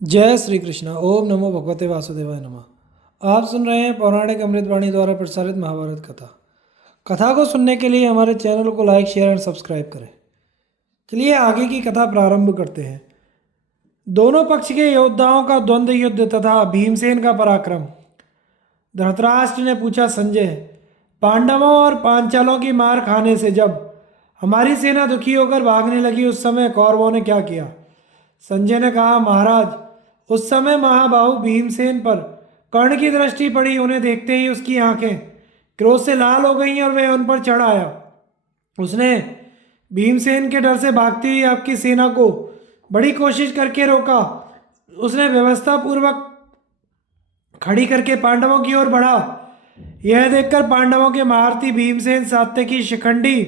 जय श्री कृष्ण। ओम नमो भगवते वासुदेवाय नमः। आप सुन रहे हैं पौराणिक अमृतवाणी द्वारा प्रसारित महाभारत कथा। कथा को सुनने के लिए हमारे चैनल को लाइक शेयर एंड सब्सक्राइब करें। चलिए आगे की कथा प्रारंभ करते हैं। दोनों पक्ष के योद्धाओं का द्वंद्व युद्ध तथा भीमसेन का पराक्रम। धृतराष्ट्र ने पूछा, संजय, पांडवों और पांचालों की मार खाने से जब हमारी सेना दुखी होकर भागने लगी उस समय कौरवों ने क्या किया? संजय ने कहा, महाराज, उस समय महाबाहु भीमसेन पर कर्ण की दृष्टि पड़ी। उन्हें देखते ही उसकी आंखें क्रोध से लाल हो गईं और वह उन पर चढ़ आया। उसने भीमसेन के डर से भागती हुई आपकी सेना को बड़ी कोशिश करके रोका। उसने व्यवस्था पूर्वक खड़ी करके पांडवों की ओर बढ़ा। यह देखकर पांडवों के महारथी भीमसेन, सात्यकी, शिखंडी,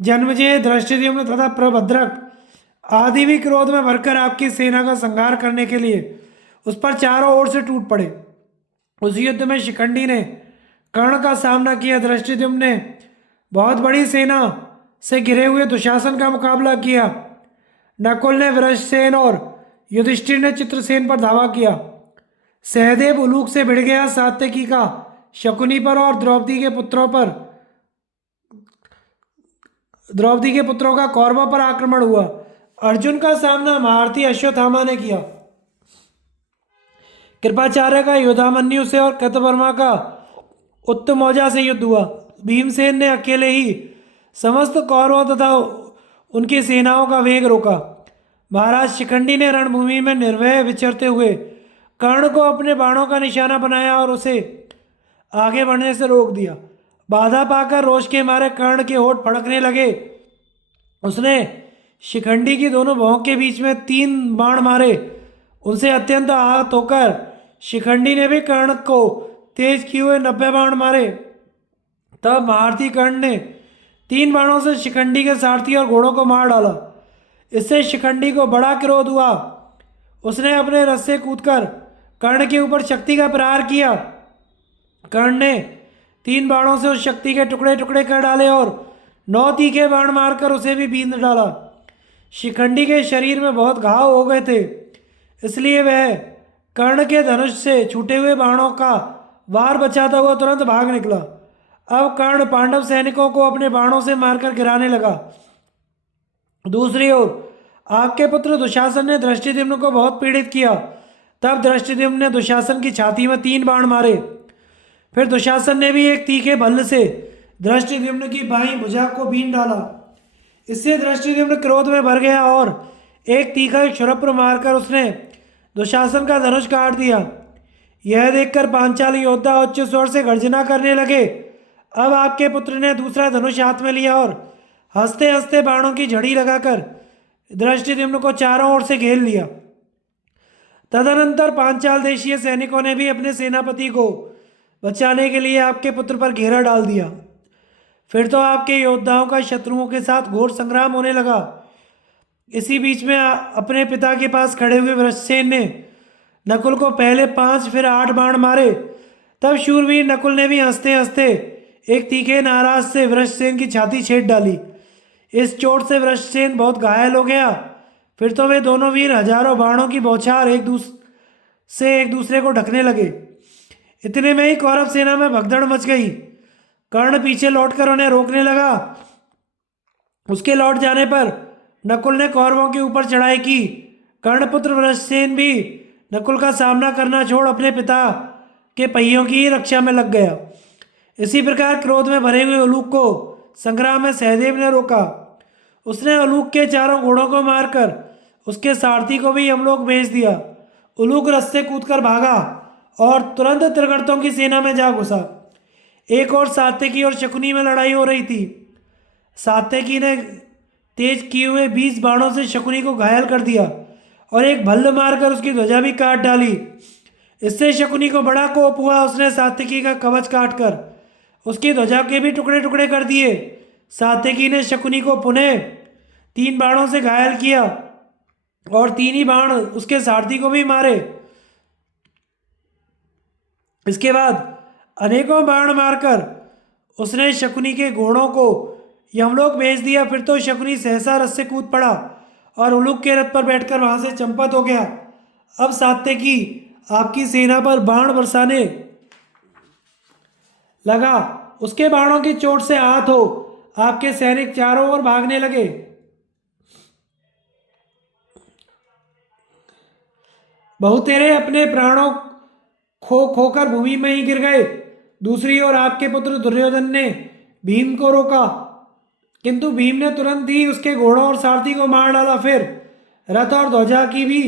जन्मजय, धृष्टद्युम्न तथा प्रभद्रक आदि भी क्रोध में भरकर आपकी सेना का संहार करने के लिए उस पर चारों ओर से टूट पड़े। उस युद्ध में शिखंडी ने कर्ण का सामना किया। धृष्टद्युम्न ने बहुत बड़ी सेना से घिरे हुए दुशासन का मुकाबला किया। नकुल ने वृषसेन और युधिष्ठिर ने चित्रसेन पर धावा किया। सहदेव उलूक से भिड़ गया। सात्यकी का शकुनी पर और द्रौपदी के पुत्रों का कौरवों पर आक्रमण हुआ। अर्जुन का सामना महारथी अश्वत्थामा ने किया। कृपाचार्य का योद्धामन्यु से और कृतवर्मा का उत्तमौजा से युद्ध हुआ। भीमसेन ने अकेले ही समस्त कौरवों तथा उनकी सेनाओं का वेग रोका। महाराज शिखंडी ने रणभूमि में निर्भय विचरते हुए कर्ण को अपने बाणों का निशाना बनाया और उसे आगे बढ़ने से रोक दिया। बाधा पाकर रोष के मारे कर्ण के होठ फड़कने लगे। उसने शिखंडी की दोनों भौहों के बीच में 3 बाण मारे। उनसे अत्यंत आहत होकर शिखंडी ने भी कर्ण को तेज किए हुए 90 बाण मारे। तब महारथी कर्ण ने 3 बाणों से शिखंडी के सारथी और घोड़ों को मार डाला। इससे शिखंडी को बड़ा क्रोध हुआ। उसने अपने रथ से कूदकर कर्ण के ऊपर शक्ति का प्रहार किया। कर्ण ने 3 बाणों से उस शक्ति के टुकड़े टुकड़े कर डाले और 9 तीखे बाण मारकर उसे भी बींध डाला। शिखंडी के शरीर में बहुत घाव हो गए थे, इसलिए वह कर्ण के धनुष से छूटे हुए बाणों का वार बचाता हुआ तुरंत भाग निकला। अब कर्ण पांडव सैनिकों को अपने बाणों से मारकर गिराने लगा। दूसरी ओर आपके पुत्र दुशासन ने धृष्टद्युम्न को बहुत पीड़ित किया। तब धृष्टद्युम्न ने दुशासन की छाती में 3 बाण मारे। फिर दुशासन ने भी एक तीखे भल्ल से धृष्टद्युम्न की बाईं भुजा को बीन डाला। इससे धृष्टद्युम्न क्रोध में भर गया और एक तीखा क्षुरप्र मारकर उसने दुशासन का धनुष काट दिया। यह देखकर पांचाल योद्धा उच्च स्वर से गर्जना करने लगे। अब आपके पुत्र ने दूसरा धनुष हाथ में लिया और हंसते हंसते बाणों की झड़ी लगाकर धृष्टद्युम्न को चारों ओर से घेर लिया। तदनंतर पांचाल देशीय सैनिकों ने भी अपने सेनापति को बचाने के लिए आपके पुत्र पर घेरा डाल दिया। फिर तो आपके योद्धाओं का शत्रुओं के साथ घोर संग्राम होने लगा। इसी बीच में अपने पिता के पास खड़े हुए वृषसेन ने नकुल को पहले 5 फिर 8 बाण मारे। तब शूरवीर नकुल ने भी हंसते हंसते एक तीखे नाराज से वृषसेन की छाती छेद डाली। इस चोट से वृषसेन बहुत घायल हो गया। फिर तो वे दोनों वीर हजारों बाणों की बौछार एक दूसरे को ढकने लगे। इतने में ही कौरव सेना में भगदड़ मच गई। कर्ण पीछे लौटकर उन्हें रोकने लगा। उसके लौट जाने पर नकुल ने कौरवों के ऊपर चढ़ाई की। कर्णपुत्र वृषसेन भी नकुल का सामना करना छोड़ अपने पिता के पहियों की ही रक्षा में लग गया। इसी प्रकार क्रोध में भरे हुए उलूक को संग्राम में सहदेव ने रोका। उसने उलूक के चारों घोड़ों को मारकर उसके सारथी को भी यमलोक भेज दिया। उलूक रथ से कूदकर भागा और तुरंत त्रिगर्तों की सेना में जा घुसा। एक और सात्यकी और शकुनी में लड़ाई हो रही थी। सात्यकी ने तेज किए हुए 20 बाणों से शकुनी को घायल कर दिया और एक भल्ल मारकर उसकी ध्वजा भी काट डाली। इससे शकुनी को बड़ा कोप हुआ। उसने सात्यकी का कवच काटकर उसकी ध्वजा के भी टुकड़े टुकड़े कर दिए। सात्यकी ने शकुनी को पुनः 3 बाणों से घायल किया और 3 ही बाण उसके सारथी को भी मारे। इसके बाद अनेकों बाण मारकर उसने शकुनी के घोड़ों को यमलोक भेज दिया। फिर तो शकुनी सहसा रथ से कूद पड़ा और उलूक के रथ पर बैठकर वहां से चंपत हो गया। अब सात्यकी आपकी सेना पर बाण बरसाने लगा। उसके बाणों की चोट से आहत हो आपके सैनिक चारों ओर भागने लगे। बहुतेरे अपने प्राणों खो खोकर भूमि में ही गिर गए। दूसरी ओर आपके पुत्र दुर्योधन ने भीम को रोका, किंतु भीम ने तुरंत ही उसके घोड़ों और सारथी को मार डाला। फिर रथ और ध्वजा की भी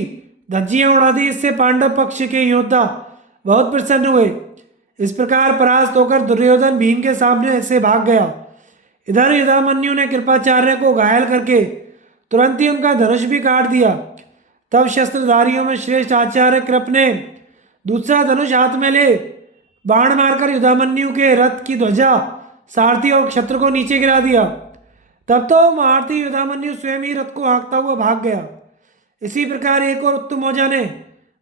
धज्जियां उड़ा दी। इससे पांडव पक्ष के योद्धा बहुत प्रसन्न हुए। इस प्रकार परास्त होकर दुर्योधन भीम के सामने से भाग गया। इधर युधामन्यु ने कृपाचार्य को घायल करके तुरंत ही उनका धनुष भी काट दिया। तब शस्त्रधारियों में श्रेष्ठ आचार्य कृप ने दूसरा धनुष हाथ में ले बाण मारकर युधामन्यु के रथ की ध्वजा, सारथी और क्षत्र को नीचे गिरा दिया। तब तो महारथी युधामन्यु स्वयं ही रथ को हाँकता हुआ भाग गया। इसी प्रकार एक और उत्तमौजा ने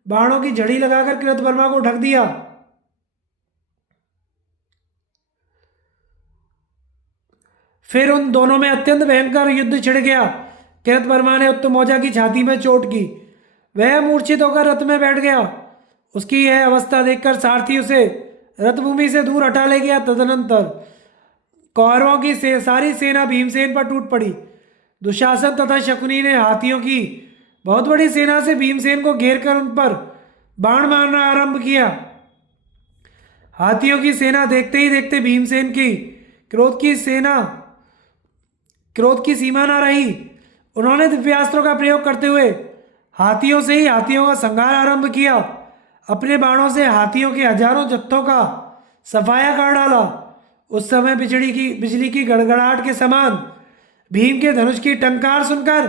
बाणों की झड़ी लगाकर कृतवर्मा को ढक दिया। फिर उन दोनों में अत्यंत भयंकर युद्ध छिड़ गया। कृतवर्मा ने उत्तमौजा की छाती में चोट की। वह मूर्छित होकर रथ में बैठ गया। उसकी यह अवस्था देखकर सारथी उसे रथभूमि से दूर हटा ले गया। तदनंतर कौरवों की सारी सेना भीमसेन पर टूट पड़ी। दुशासन तथा शकुनी ने हाथियों की बहुत बड़ी सेना से भीमसेन को घेर कर उन पर बाण मारना आरंभ किया। हाथियों की सेना देखते ही देखते भीमसेन की क्रोध की सीमा न रही। उन्होंने दिव्यास्त्रों का प्रयोग करते हुए हाथियों से ही हाथियों का संहार आरंभ किया। अपने बाणों से हाथियों के हजारों जत्थों का सफाया कर डाला। उस समय बिजली की गड़गड़ाहट के समान भीम के धनुष की टंकार सुनकर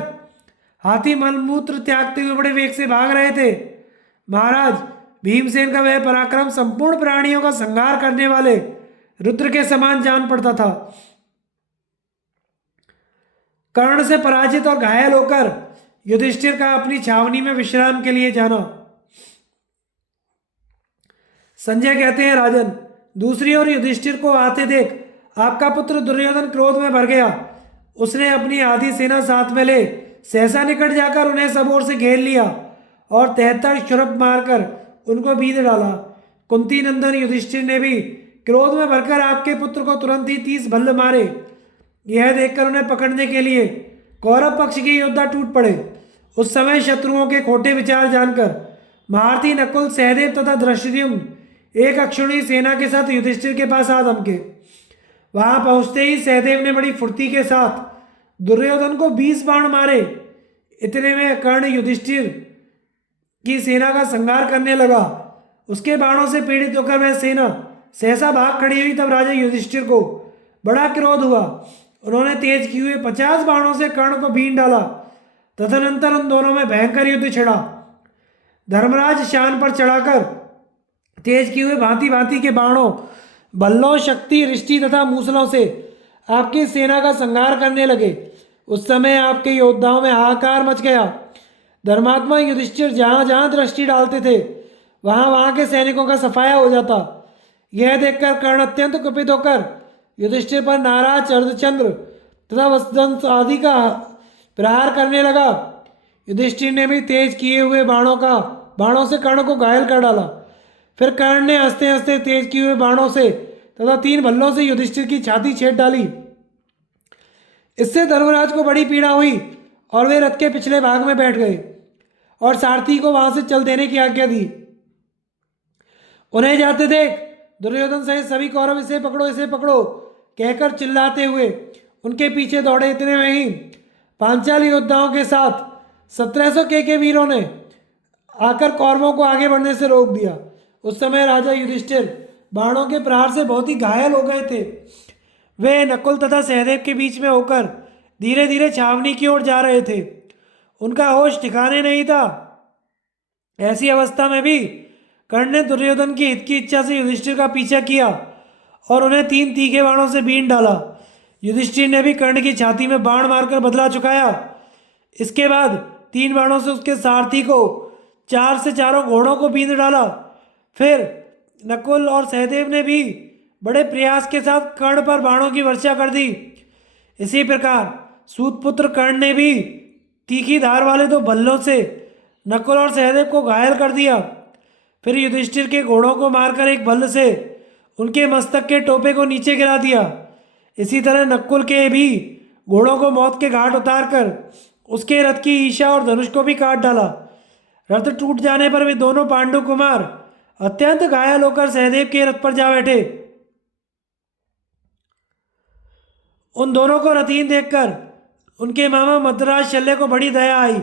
हाथी मलमूत्र त्यागते हुए बड़े वेग से भाग रहे थे। महाराज, भीमसेन का वह पराक्रम संपूर्ण प्राणियों का संहार करने वाले रुद्र के समान जान पड़ता था। कर्ण से पराजित और घायल होकर युधिष्ठिर का अपनी छावनी में विश्राम के लिए जाना। संजय कहते हैं, राजन, दूसरी ओर युधिष्ठिर को आते देख आपका पुत्र दुर्योधन क्रोध में भर गया। उसने अपनी आधी सेना साथ में ले सहसा निकट जाकर उन्हें सब ओर से घेर लिया और 73 शुरप मारकर उनको बीध डाला। कुंती नंदन युधिष्ठिर ने भी क्रोध में भरकर आपके पुत्र को तुरंत ही 30 भल्ल मारे। यह देखकर उन्हें पकड़ने के लिए कौरव पक्ष के योद्धा टूट पड़े। उस समय शत्रुओं के खोटे विचार जानकर महारथी नकुल, सहदेव तथा धृष्टद्युम्न एक अक्षुणी सेना के साथ युधिष्ठिर के पास आ धमके। वहां पहुंचते ही सहदेव ने बड़ी फुर्ती के साथ दुर्योधन को 20 बाण मारे। इतने में कर्ण युधिष्ठिर की सेना का संहार करने लगा। उसके बाणों से पीड़ित होकर वह सेना सहसा भाग खड़ी हुई। तब राजा युधिष्ठिर को बड़ा क्रोध हुआ। उन्होंने तेज किए हुए 50 बाणों से कर्ण को बीन डाला। तदनंतर उन दोनों में भयंकर युद्ध छिड़ा। धर्मराज शान पर चढ़ाकर तेज किए हुए भांति भांति के बाणों, बल्लों, शक्ति, रिष्टि तथा मूसलों से आपकी सेना का संहार करने लगे। उस समय आपके योद्धाओं में हाहाकार मच गया। धर्मात्मा युधिष्ठिर जहाँ जहाँ दृष्टि डालते थे वहाँ वहाँ के सैनिकों का सफाया हो जाता। यह देखकर कर्ण अत्यंत कुपित होकर युधिष्ठिर पर नाराज, अर्धचंद्र तथा वसुदंत आदि का प्रहार करने लगा। युधिष्ठिर ने भी तेज किए हुए बाणों से कर्ण को घायल कर डाला। फिर कर्ण ने हंसते हंसते तेज किए हुए बाणों से तथा 3 भल्लों से युधिष्ठिर की छाती छेद डाली। इससे धर्मराज को बड़ी पीड़ा हुई और वे रथ के पिछले भाग में बैठ गए और सारथी को वहां से चल देने की आज्ञा दी। उन्हें जाते देख दुर्योधन सहित सभी कौरव इसे पकड़ो कहकर चिल्लाते हुए उनके पीछे दौड़े। इतने में ही पांचाल योद्धाओं के साथ 1700 के वीरों ने आकर कौरवों को आगे बढ़ने से रोक दिया। उस समय राजा युधिष्ठिर बाणों के प्रहार से बहुत ही घायल हो गए थे। वे नकुल तथा सहदेव के बीच में होकर धीरे धीरे छावनी की ओर जा रहे थे। उनका होश ठिकाने नहीं था। ऐसी अवस्था में भी कर्ण ने दुर्योधन की हित की इच्छा से युधिष्ठिर का पीछा किया और उन्हें 3 तीखे बाणों से बीन डाला। युधिष्ठिर ने भी कर्ण की छाती में बाण मारकर बदला चुकाया। इसके बाद 3 बाणों से उसके सारथी को 4 से चारों घोड़ों को बींध डाला। फिर नकुल और सहदेव ने भी बड़े प्रयास के साथ कर्ण पर बाणों की वर्षा कर दी। इसी प्रकार सूतपुत्र कर्ण ने भी तीखी धार वाले 2 भल्लों से नकुल और सहदेव को घायल कर दिया। फिर युधिष्ठिर के घोड़ों को मारकर एक बल्ल से उनके मस्तक के टोपे को नीचे गिरा दिया। इसी तरह नकुल के भी घोड़ों को मौत के घाट उतारकर उसके रथ की ईशा और धनुष को भी काट डाला। रथ टूट जाने पर वे दोनों पांडु कुमार अत्यंत घायल होकर सहदेव के रथ पर जा बैठे। उन दोनों को रथहीन देखकर उनके मामा मद्राज शल्य को बड़ी दया आई।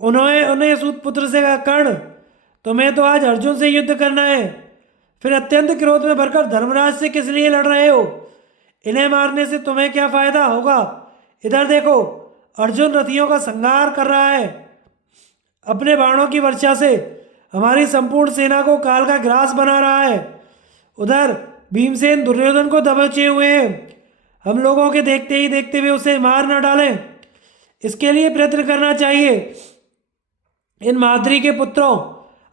उन्होंने उन्हें सूत पुत्र से कहा, कर्ण, तुम्हें तो आज अर्जुन से युद्ध करना है, फिर अत्यंत क्रोध में भरकर धर्मराज से किस लिए लड़ रहे हो? इन्हें मारने से तुम्हें क्या फायदा होगा? इधर देखो, अर्जुन रथियों का संहार कर रहा है। अपने बाणों की वर्षा से हमारी संपूर्ण सेना को काल का ग्रास बना रहा है। उधर भीमसेन दुर्योधन को दबोचे हुए हैं। हम लोगों के देखते ही देखते हुए उसे मार न डालें, इसके लिए प्रयत्न करना चाहिए। इन माद्री के पुत्रों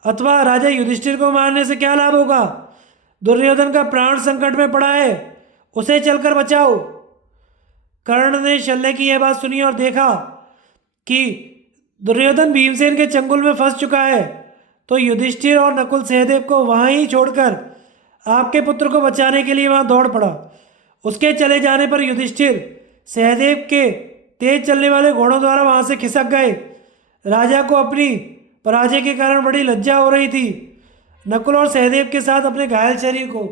अथवा राजा युधिष्ठिर को मारने से क्या लाभ होगा? दुर्योधन का प्राण संकट में पड़ा है, उसे चलकर बचाओ। कर्ण ने शल्य की यह बात सुनी और देखा कि दुर्योधन भीमसेन के चंगुल में फंस चुका है, तो युधिष्ठिर और नकुल सहदेव को वहां ही छोड़कर आपके पुत्र को बचाने के लिए वहां दौड़ पड़ा। उसके चले जाने पर युधिष्ठिर सहदेव के तेज चलने वाले घोड़ों द्वारा वहां से खिसक गए। राजा को अपनी पराजय के कारण बड़ी लज्जा हो रही थी। नकुल और सहदेव के साथ अपने घायल शरीर को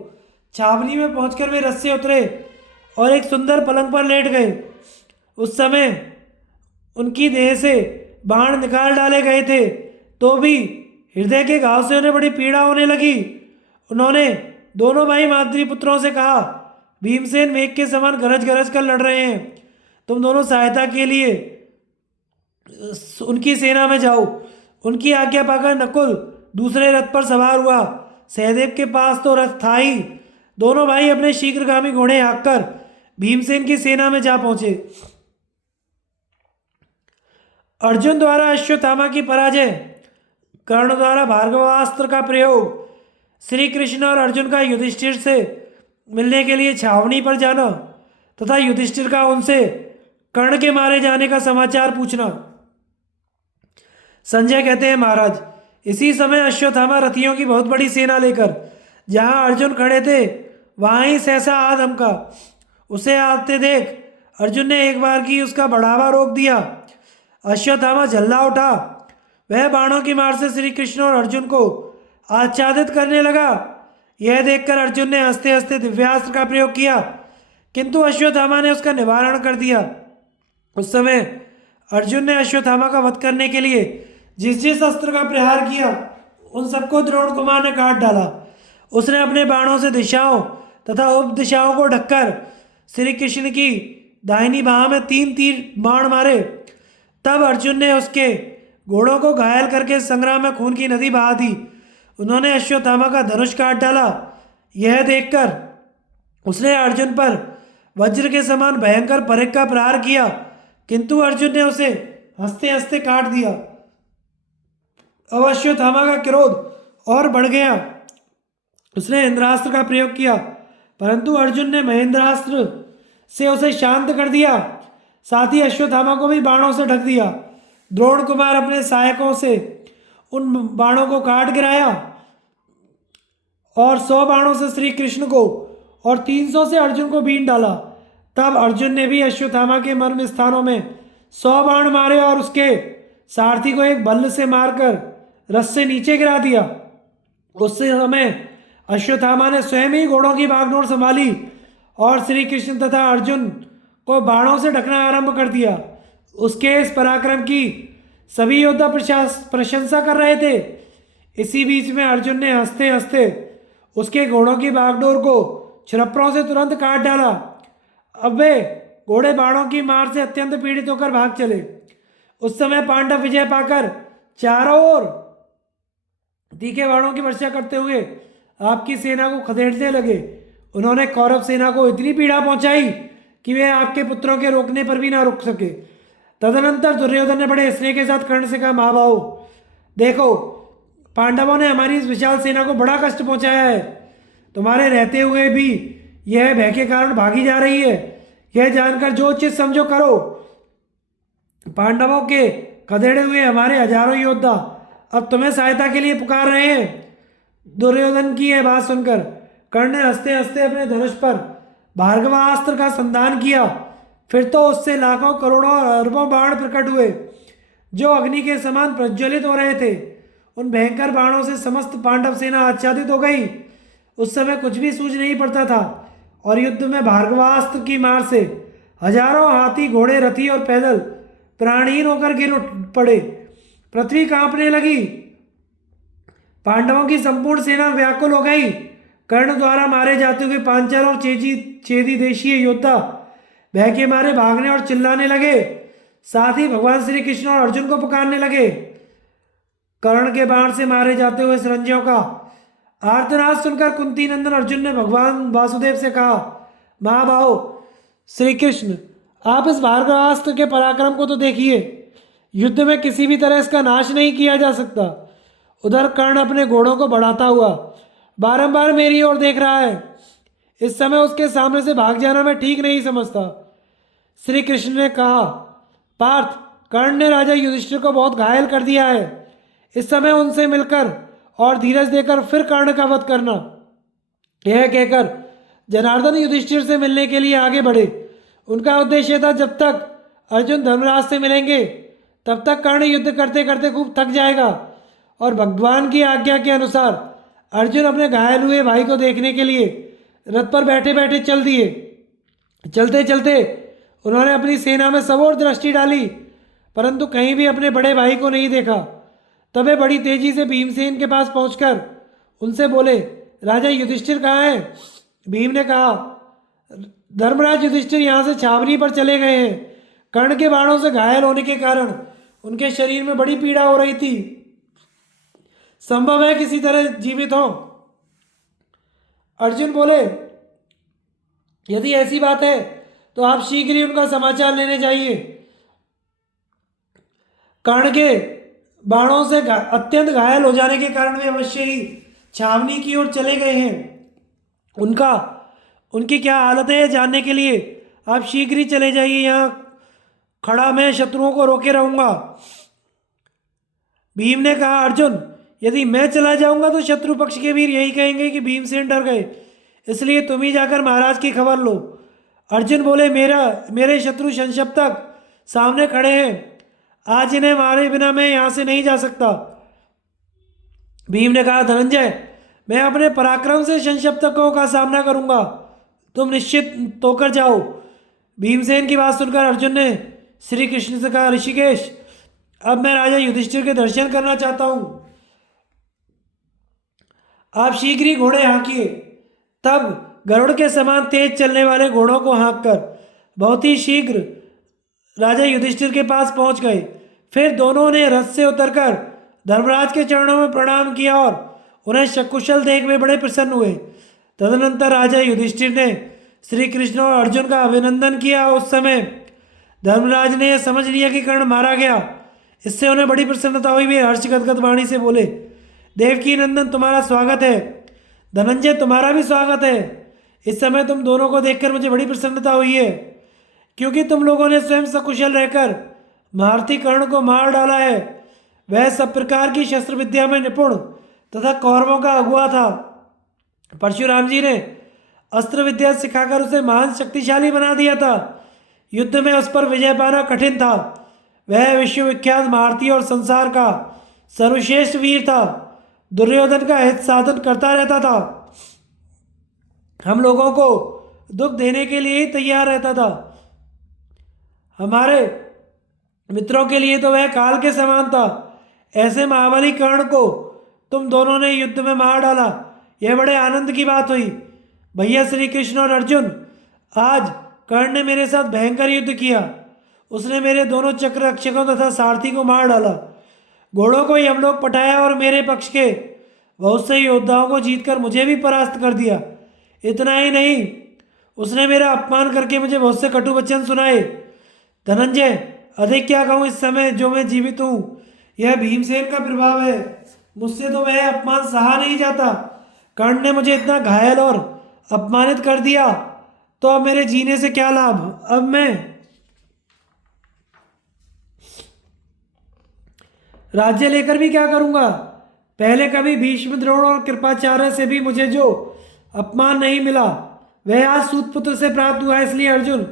छावनी में पहुंचकर वे रथ से उतरे और एक सुंदर पलंग पर लेट गए। उस समय उनकी देह से बाण निकाल डाले गए थे, तो भी हृदय के घाव से उन्हें बड़ी पीड़ा होने लगी। उन्होंने दोनों भाई माद्री पुत्रों से कहा, भीमसेन मेघ के समान गरज गरज कर लड़ रहे हैं, तुम दोनों सहायता के लिए उनकी सेना में जाओ। उनकी आज्ञा पाकर नकुल दूसरे रथ पर सवार हुआ। सहदेव के पास तो रथ था ही। दोनों भाई अपने शीघ्रगामी घोड़े हाँककर भीमसेन की सेना में जा पहुंचे। अर्जुन द्वारा अश्वत्थामा की पराजय, कर्ण द्वारा भार्गवास्त्र का प्रयोग, श्री कृष्ण और अर्जुन का युधिष्ठिर से मिलने के लिए छावनी पर जाना तथा युधिष्ठिर का उनसे कर्ण के मारे जाने का समाचार पूछना। संजय कहते हैं, महाराज, इसी समय अश्वत्थामा रथियों की बहुत बड़ी सेना लेकर जहां अर्जुन खड़े थे वहां ही सहसा आ धमका। उसे आते देख अर्जुन ने एक बार की उसका बढ़ावा रोक दिया। अश्वत्थामा झल्ला उठा। वह बाणों की मार से श्री कृष्ण और अर्जुन को आच्छादित करने लगा। यह देखकर अर्जुन ने हंसते हंसते दिव्यास्त्र का प्रयोग किया, किंतु अश्वत्थामा ने उसका निवारण कर दिया। उस समय अर्जुन ने अश्वत्थामा का वध करने के लिए जिस जिस अस्त्र का प्रहार किया उन सबको द्रोण कुमार ने काट डाला। उसने अपने बाणों से दिशाओं तथा उप दिशाओं को ढककर श्री कृष्ण की दाहिनी बाह में 3 तीर बाण मारे। तब अर्जुन ने उसके घोड़ों को घायल करके संग्राम में खून की नदी बहा दी। उन्होंने अश्वत्थामा का धनुष काट डाला। यह देखकर उसने अर्जुन पर वज्र के समान भयंकर परिघ का प्रहार किया, किंतु अर्जुन ने उसे हंसते हंसते काट दिया। अब अश्वत्थामा का क्रोध और बढ़ गया। उसने इंद्रास्त्र का प्रयोग किया, परंतु अर्जुन ने महेंद्रास्त्र से उसे शांत कर दिया। साथ ही अश्वत्थामा को भी बाणों से ढक दिया। द्रोण कुमार अपने सहायकों से उन बाणों को काट गिराया और 100 बाणों से श्री कृष्ण को और 300 से अर्जुन को बीन डाला। तब अर्जुन ने भी अश्वत्थामा के मर्म स्थानों में 100 बाण मारे और उसके सारथी को एक बल्ल से मारकर रथ से नीचे गिरा दिया। उस समय अश्वत्थामा ने स्वयं ही घोड़ों की बागडोर संभाली और श्री कृष्ण तथा अर्जुन को बाणों से ढकना आरंभ कर दिया। उसके इस पराक्रम की सभी योद्धा प्रशंसा कर रहे थे। इसी बीच में अर्जुन ने हंसते हंसते उसके घोड़ों की बागडोर को छरप्परों से तुरंत काट डाला। अब वे घोड़े बाणों की मार से अत्यंत पीड़ित होकर भाग चले। उस समय पांडव विजय पाकर चारों ओर तीखे बाणों की वर्षा करते हुए आपकी सेना को खदेड़ने लगे। उन्होंने कौरव सेना को इतनी पीड़ा पहुंचाई कि वे आपके पुत्रों के रोकने पर भी ना रुक सके। तदनंतर दुर्योधन ने बड़े स्नेह के साथ कर्ण से कहा, महाभाव, देखो, पांडवों ने हमारी इस विशाल सेना को बड़ा कष्ट पहुंचाया है। तुम्हारे रहते हुए भी यह भय के कारण भागी जा रही है। यह जानकर जो उचित समझो करो। पांडवों के खदेड़े हुए हमारे हजारों योद्धा अब तुम्हें सहायता के लिए पुकार रहे हैं। दुर्योधन की यह बात सुनकर कर्ण ने हंसते हंसते अपने धनुष पर भार्गवास्त्र का संधान किया। फिर तो उससे लाखों करोड़ों और अरबों बाण प्रकट हुए जो अग्नि के समान प्रज्वलित हो रहे थे। उन भयंकर बाणों से समस्त पांडव सेना आच्छादित हो गई। उस समय कुछ भी सूझ नहीं पड़ता था और युद्ध में भार्गवास्त्र की मार से हजारों हाथी घोड़े रथी और पैदल प्राणहीन होकर गिर उठ पड़े। पृथ्वी कांपने लगी। पांडवों की संपूर्ण सेना व्याकुल हो गई। कर्ण द्वारा मारे जाते हुए पांचाल और चेदी देशीय योद्धा भय के मारे भागने और चिल्लाने लगे। साथ ही भगवान श्री कृष्ण और अर्जुन को पुकारने लगे। कर्ण के बाण से मारे जाते हुए संजयों का आर्तनाद सुनकर कुंती नंदन अर्जुन ने भगवान वासुदेव से कहा, महाबाहो श्री कृष्ण, आप इस भार्गवास्त्र के पराक्रम को तो देखिए। युद्ध में किसी भी तरह इसका नाश नहीं किया जा सकता। उधर कर्ण अपने घोड़ों को बढ़ाता हुआ बारंबार मेरी ओर देख रहा है। इस समय उसके सामने से भाग जाना मैं ठीक नहीं समझता। श्री कृष्ण ने कहा, पार्थ, कर्ण ने राजा युधिष्ठिर को बहुत घायल कर दिया है। इस समय उनसे मिलकर और धीरज देकर फिर कर्ण का वध करना। यह कहकर जनार्दन युधिष्ठिर से मिलने के लिए आगे बढ़े। उनका उद्देश्य था जब तक अर्जुन धर्मराज से मिलेंगे तब तक कर्ण युद्ध करते करते खूब थक जाएगा और भगवान की आज्ञा के अनुसार अर्जुन अपने घायल हुए भाई को देखने के लिए रथ पर बैठे बैठे चल दिए। चलते चलते उन्होंने अपनी सेना में सबोर दृष्टि डाली परंतु कहीं भी अपने बड़े भाई को नहीं देखा। तब वे बड़ी तेजी से भीमसेन के पास पहुंचकर उनसे बोले, राजा युधिष्ठिर कहाँ हैं? भीम ने कहा, धर्मराज युधिष्ठिर यहाँ से छावनी पर चले गए हैं। कर्ण के बाणों से घायल होने के कारण उनके शरीर में बड़ी पीड़ा हो रही थी। संभव है किसी तरह जीवित हो। अर्जुन बोले, यदि ऐसी बात है तो आप शीघ्र ही उनका समाचार लेने जाइए। कर्ण के बाणों से अत्यंत घायल हो जाने के कारण वे अवश्य ही छावनी की ओर चले गए हैं। उनकी क्या हालत है जानने के लिए आप शीघ्र ही चले जाइए। यहाँ खड़ा मैं शत्रुओं को रोके रहूंगा। भीम ने कहा, अर्जुन, यदि मैं चला जाऊंगा तो शत्रु पक्ष के वीर यही कहेंगे कि भीमसेन डर गए, इसलिए तुम ही जाकर महाराज की खबर लो। अर्जुन बोले, मेरे शत्रु संशप्तक सामने खड़े हैं। आज इन्हें मारे बिना मैं यहाँ से नहीं जा सकता। भीम ने कहा, धनंजय, मैं अपने पराक्रम से संशप्तकों का सामना करूंगा, तुम निश्चित होकर जाओ। भीमसेन की बात सुनकर अर्जुन ने श्री कृष्ण से कहा, ऋषिकेश, अब मैं राजा युधिष्ठिर के दर्शन करना चाहता हूँ। आप शीघ्र ही घोड़े हाँकिए। तब गरुड़ के समान तेज चलने वाले घोड़ों को हाँककर बहुत ही शीघ्र राजा युधिष्ठिर के पास पहुंच गए। फिर दोनों ने रथ से उतरकर धर्मराज के चरणों में प्रणाम किया और उन्हें सकुशल देख वे बड़े प्रसन्न हुए। तदनंतर राजा युधिष्ठिर ने श्री कृष्ण और अर्जुन का अभिनंदन किया। उस समय धर्मराज ने यह समझ लिया कि कर्ण मारा गया। इससे उन्हें बड़ी प्रसन्नता हुई। वे हर्ष गदगद वाणी से बोले, देवकी नंदन, तुम्हारा स्वागत है। धनंजय, तुम्हारा भी स्वागत है। इस समय तुम दोनों को देखकर मुझे बड़ी प्रसन्नता हुई है क्योंकि तुम लोगों ने स्वयं सकुशल रहकर महारथी कर्ण को मार डाला है। वह सब प्रकार की शस्त्र विद्या में निपुण तथा कौरवों का अगुआ था। परशुराम जी ने अस्त्र विद्या सिखाकर उसे महान शक्तिशाली बना दिया था। युद्ध में उस पर विजय पाना कठिन था। वह विश्वविख्यात महारथी और संसार का सर्वश्रेष्ठ वीर था। दुर्योधन का हित साधन करता रहता था। हम लोगों को दुख देने के लिए ही तैयार रहता था। हमारे मित्रों के लिए तो वह काल के समान था। ऐसे महाबली कर्ण को तुम दोनों ने युद्ध में मार डाला, यह बड़े आनंद की बात हुई। भैया श्री कृष्ण और अर्जुन, आज कर्ण ने मेरे साथ भयंकर युद्ध किया। उसने मेरे दोनों चक्र रक्षकों तथा सारथी को मार डाला। घोड़ों को यमलोक पटाया और मेरे पक्ष के बहुत से योद्धाओं को जीतकर मुझे भी परास्त कर दिया। इतना ही नहीं, उसने मेरा अपमान करके मुझे बहुत से कटु वचन सुनाए। धनंजय, अधिक क्या कहूँ, इस समय जो मैं जीवित हूँ यह भीमसेन का प्रभाव है। मुझसे तो वह अपमान सहा नहीं जाता। कर्ण ने मुझे इतना घायल और अपमानित कर दिया तो अब मेरे जीने से क्या लाभ। अब मैं राज्य लेकर भी क्या करूँगा? पहले कभी भीष्म, द्रोण और कृपाचार्य से भी मुझे जो अपमान नहीं मिला वह आज सूतपुत्र से प्राप्त हुआ है। इसलिए अर्जुन,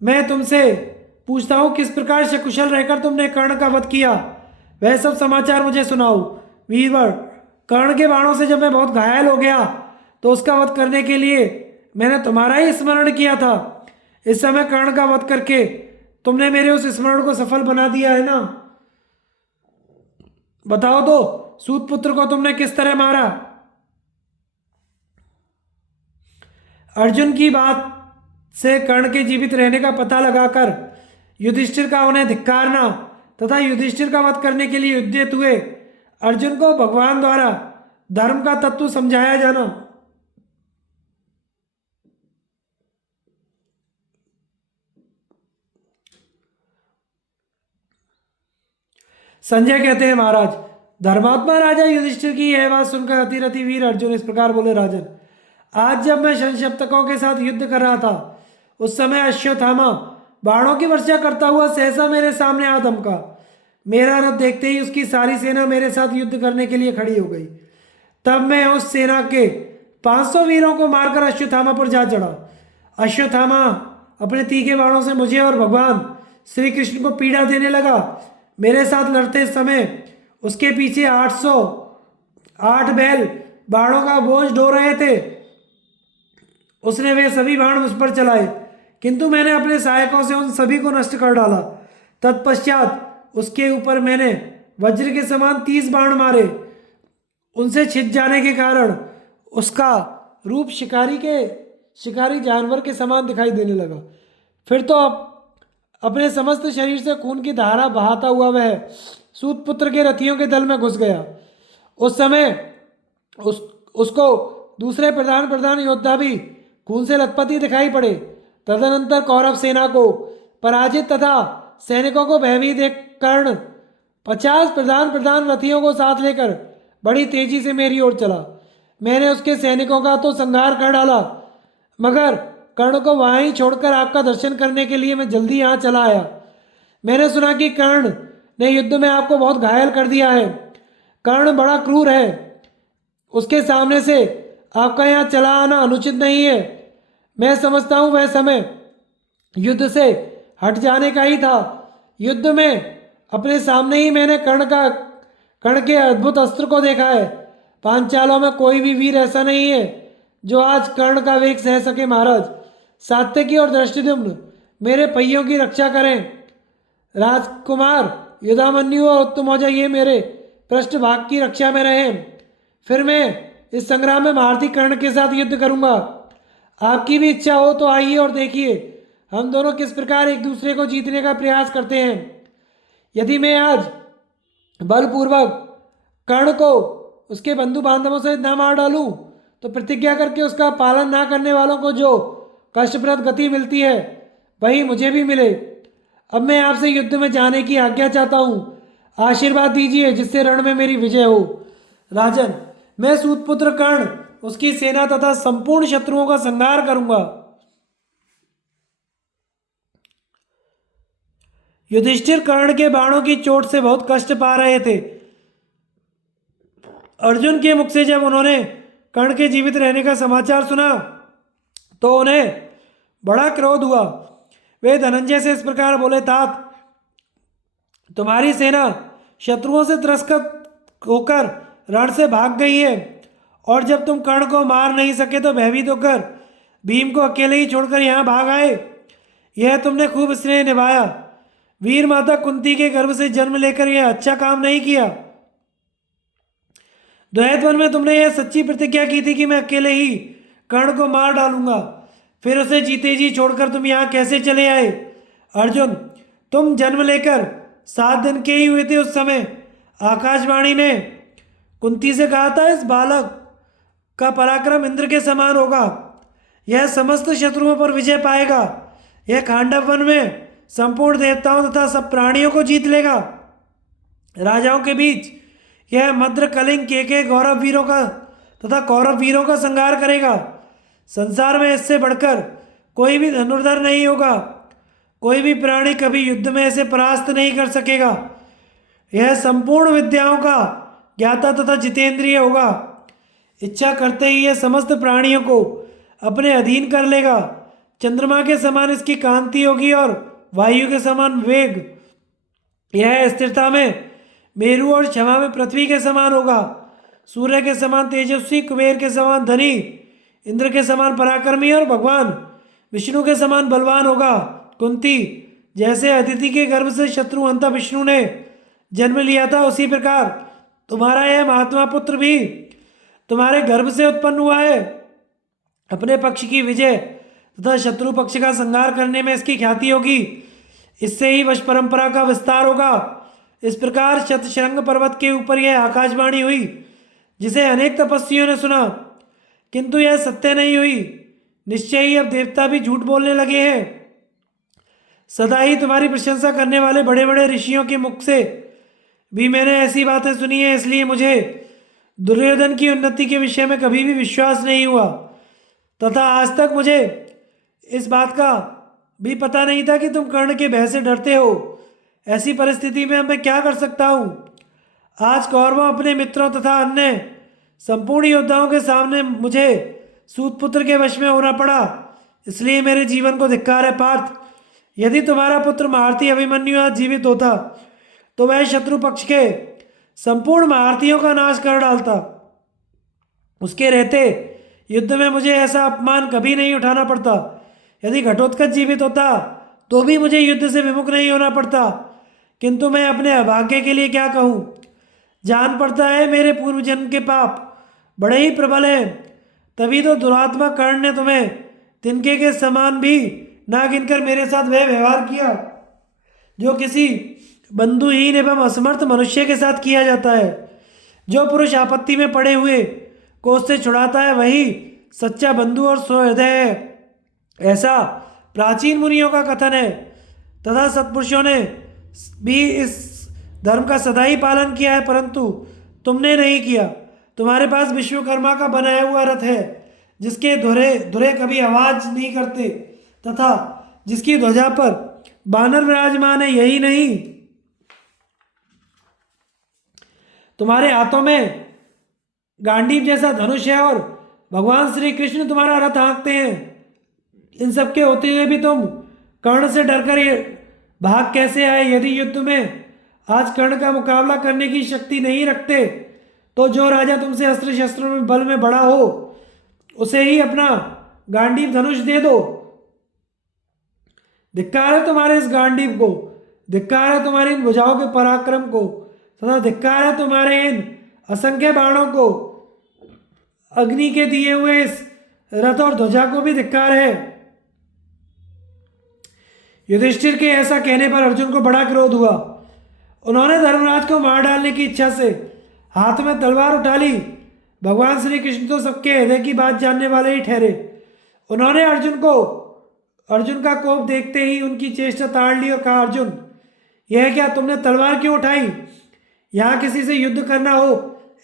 मैं तुमसे पूछता हूँ, किस प्रकार सकुशल रहकर तुमने कर्ण का वध किया, वह सब समाचार मुझे सुनाओ। वीरवर, कर्ण के बाणों से जब मैं बहुत घायल हो गया तो उसका वध करने के लिए मैंने तुम्हारा ही स्मरण किया था। इस समय कर्ण का वध करके तुमने मेरे उस स्मरण को सफल बना दिया है ना। बताओ तो, सूतपुत्र को तुमने किस तरह मारा? अर्जुन की बात से कर्ण के जीवित रहने का पता लगाकर युधिष्ठिर का उन्हें धिक्कारना तथा युधिष्ठिर का वध करने के लिए उद्यत हुए अर्जुन को भगवान द्वारा धर्म का तत्व समझाया जाना। संजय कहते हैं, महाराज, धर्मात्मा राजा युधिष्ठिर की यह बात सुनकर अतिरथि वीर अर्जुन इस प्रकार बोले, राजन, आज जब मैं संशप्तकों के साथ युद्ध कर रहा था उस समय अश्वत्थामा बाणों की वर्षा करता हुआ सहसा मेरे सामने आ धमका। मेरा रथ देखते ही उसकी सारी सेना मेरे साथ युद्ध करने के लिए खड़ी हो गई। तब मैं उस सेना के 500 वीरों को मारकर अश्वत्थामा पर जा चढ़ा। अश्वत्थामा अपने तीखे बाणों से मुझे और भगवान श्री कृष्ण को पीड़ा देने लगा। मेरे साथ लड़ते समय उसके पीछे 808 बैल बाणों का बोझ ढो रहे थे। उसने वे सभी बाण मुझ पर चलाए, किंतु मैंने अपने सहायकों से उन सभी को नष्ट कर डाला। तत्पश्चात उसके ऊपर मैंने वज्र के समान 30 बाण मारे। उनसे छिद जाने के कारण उसका रूप शिकारी जानवर के समान दिखाई देने लगा। फिर तो अपने समस्त शरीर से खून की धारा बहाता हुआ वह सूतपुत्र के रथियों के दल में घुस गया। उस समय उसको दूसरे प्रधान योद्धा भी खून से लथपथ दिखाई पड़े। तदनंतर कौरव सेना को पराजित तथा सैनिकों को भयभीत देख कर्ण 50 प्रधान रथियों को साथ लेकर बड़ी तेजी से मेरी ओर चला। मैंने उसके सैनिकों का तो संहार कर डाला, मगर कर्ण को वहां ही छोड़कर आपका दर्शन करने के लिए मैं जल्दी यहाँ चला आया। मैंने सुना कि कर्ण ने युद्ध में आपको बहुत घायल कर दिया है। कर्ण बड़ा क्रूर है, उसके सामने से आपका यहाँ चला आना अनुचित नहीं है। मैं समझता हूँ वह समय युद्ध से हट जाने का ही था। युद्ध में अपने सामने ही मैंने कर्ण के अद्भुत अस्त्र को देखा है। पांचालों में कोई भी वीर ऐसा नहीं है जो आज कर्ण का वेग सह सके। महाराज, सात्यकी और दृष्टिद्युम्न मेरे पहियों की रक्षा करें। राजकुमार युधामन्यु और उत्तमौजा ये मेरे पृष्ठभाग की रक्षा में रहें। फिर मैं इस संग्राम में महारथी कर्ण के साथ युद्ध करूंगा। आपकी भी इच्छा हो तो आइए और देखिए हम दोनों किस प्रकार एक दूसरे को जीतने का प्रयास करते हैं। यदि मैं आज बलपूर्वक कर्ण को उसके बंधु बांधवों से न मार डालूं तो प्रतिज्ञा करके उसका पालन ना करने वालों को जो कष्टप्रद गति मिलती है वही मुझे भी मिले। अब मैं आपसे युद्ध में जाने की आज्ञा चाहता हूँ। आशीर्वाद दीजिए जिससे रण में मेरी विजय हो। राजन, मैं सूतपुत्र कर्ण, उसकी सेना तथा संपूर्ण शत्रुओं का संहार करूंगा। युधिष्ठिर कर्ण के बाणों की चोट से बहुत कष्ट पा रहे थे। अर्जुन के मुख से जब उन्होंने कर्ण के जीवित रहने का समाचार सुना तो उन्हें बड़ा क्रोध हुआ। वे धनंजय से इस प्रकार बोले, तात, तुम्हारी सेना शत्रुओं से तिरस्कृत होकर रण से भाग गई है और जब तुम कर्ण को मार नहीं सके तो भयभीत होकर भीम को अकेले ही छोड़कर यहाँ भाग आए। यह तुमने खूब स्नेह निभाया। वीर माता कुंती के गर्भ से जन्म लेकर यह अच्छा काम नहीं किया। द्वैत वन में तुमने यह सच्ची प्रतिज्ञा की थी कि मैं अकेले ही कर्ण को मार डालूंगा, फिर उसे जीते जी छोड़कर तुम यहाँ कैसे चले आए? अर्जुन, तुम जन्म लेकर 7 दिन के ही हुए थे उस समय आकाशवाणी ने कुंती से कहा था, इस बालक का पराक्रम इंद्र के समान होगा, यह समस्त शत्रुओं पर विजय पाएगा, यह खांडव वन में संपूर्ण देवताओं तथा सब प्राणियों को जीत लेगा। राजाओं के बीच यह मद्र कलिंग के गौरव वीरों का तथा कौरव वीरों का संहार करेगा। संसार में इससे बढ़कर कोई भी धनुर्धर नहीं होगा। कोई भी प्राणी कभी युद्ध में इसे परास्त नहीं कर सकेगा। यह संपूर्ण विद्याओं का ज्ञाता तथा जितेंद्रिय होगा। इच्छा करते ही यह समस्त प्राणियों को अपने अधीन कर लेगा। चंद्रमा के समान इसकी कांति होगी और वायु के समान वेग। यह स्थिरता में मेरु और क्षमा में पृथ्वी के समान होगा। सूर्य के समान तेजस्वी, कुबेर के समान धनी, इंद्र के समान पराक्रमी और भगवान विष्णु के समान बलवान होगा। कुंती, जैसे अदिति के गर्भ से शत्रुहंता विष्णु ने जन्म लिया था, उसी प्रकार तुम्हारा यह महात्मा पुत्र भी तुम्हारे गर्भ से उत्पन्न हुआ है। अपने पक्ष की विजय तथा शत्रु पक्ष का संहार करने में इसकी ख्याति होगी। इससे ही वश परंपरा का विस्तार होगा। इस प्रकार शतशृंग पर्वत के ऊपर यह आकाशवाणी हुई, जिसे अनेक तपस्वियों ने सुना, किंतु यह सत्य नहीं हुई। निश्चय ही अब देवता भी झूठ बोलने लगे हैं। सदा ही तुम्हारी प्रशंसा करने वाले बड़े बड़े ऋषियों के मुख से भी मैंने ऐसी बातें सुनी हैं, इसलिए मुझे दुर्योधन की उन्नति के विषय में कभी भी विश्वास नहीं हुआ तथा आज तक मुझे इस बात का भी पता नहीं था कि तुम कर्ण के भय से डरते हो। ऐसी परिस्थिति में अब मैं क्या कर सकता हूँ? आज कौरवों, अपने मित्रों तथा अन्य संपूर्ण योद्धाओं के सामने मुझे सूतपुत्र के वश में होना पड़ा, इसलिए मेरे जीवन को धिक्कार है पार्थ। यदि तुम्हारा पुत्र महारथी अभिमन्यु आज जीवित होता तो वह शत्रु पक्ष के संपूर्ण महारथियों का नाश कर डालता। उसके रहते युद्ध में मुझे ऐसा अपमान कभी नहीं उठाना पड़ता। यदि घटोत्कच जीवित होता तो भी मुझे युद्ध से विमुख नहीं होना पड़ता, किंतु मैं अपने अभाग्य के लिए क्या कहूँ। जान पड़ता है मेरे पूर्व जन्म के पाप बड़े ही प्रबल हैं, तभी तो दुरात्मा कर्ण ने तुम्हें तिनके के समान भी ना गिनकर मेरे साथ वह व्यवहार किया जो किसी बंधुहीन एवं असमर्थ मनुष्य के साथ किया जाता है। जो पुरुष आपत्ति में पड़े हुए को उससे छुड़ाता है, वही सच्चा बंधु और सहृदय है। ऐसा प्राचीन मुनियों का कथन है तथा सत्पुरुषों ने भी इस धर्म का सदा ही पालन किया है, परंतु तुमने नहीं किया। तुम्हारे पास विश्वकर्मा का बनाया हुआ रथ है, जिसके धुरे कभी आवाज नहीं करते तथा जिसकी ध्वजा पर बानर विराजमान है। यही नहीं, तुम्हारे हाथों में गांडीव जैसा धनुष है और भगवान श्री कृष्ण तुम्हारा रथ हाँकते हैं। इन सब के होते हुए भी तुम कर्ण से डरकर ये भाग कैसे आए? यदि युद्ध में आज कर्ण का मुकाबला करने की शक्ति नहीं रखते तो जो राजा तुमसे अस्त्र शस्त्रों में बल में बड़ा हो उसे ही अपना गांडीव धनुष दे दो। धिक्कार है तुम्हारे इस गांडीव को, धिक्कार है तुम्हारी इन भुजाओं के पराक्रम को तथा धिक्कार है तुम्हारे इन असंख्य बाणों को। अग्नि के दिए हुए इस रथ और ध्वजा को भी धिक्कार है। युधिष्ठिर के ऐसा कहने पर अर्जुन को बड़ा क्रोध हुआ। उन्होंने धर्मराज को मार डालने की इच्छा से हाथ में तलवार उठा ली। भगवान श्री कृष्ण तो सबके हृदय की बात जानने वाले ही ठहरे। उन्होंने अर्जुन का कोप देखते ही उनकी चेष्टा ताड़ ली और कहा, अर्जुन, यह क्या, तुमने तलवार क्यों उठाई? यहाँ किसी से युद्ध करना हो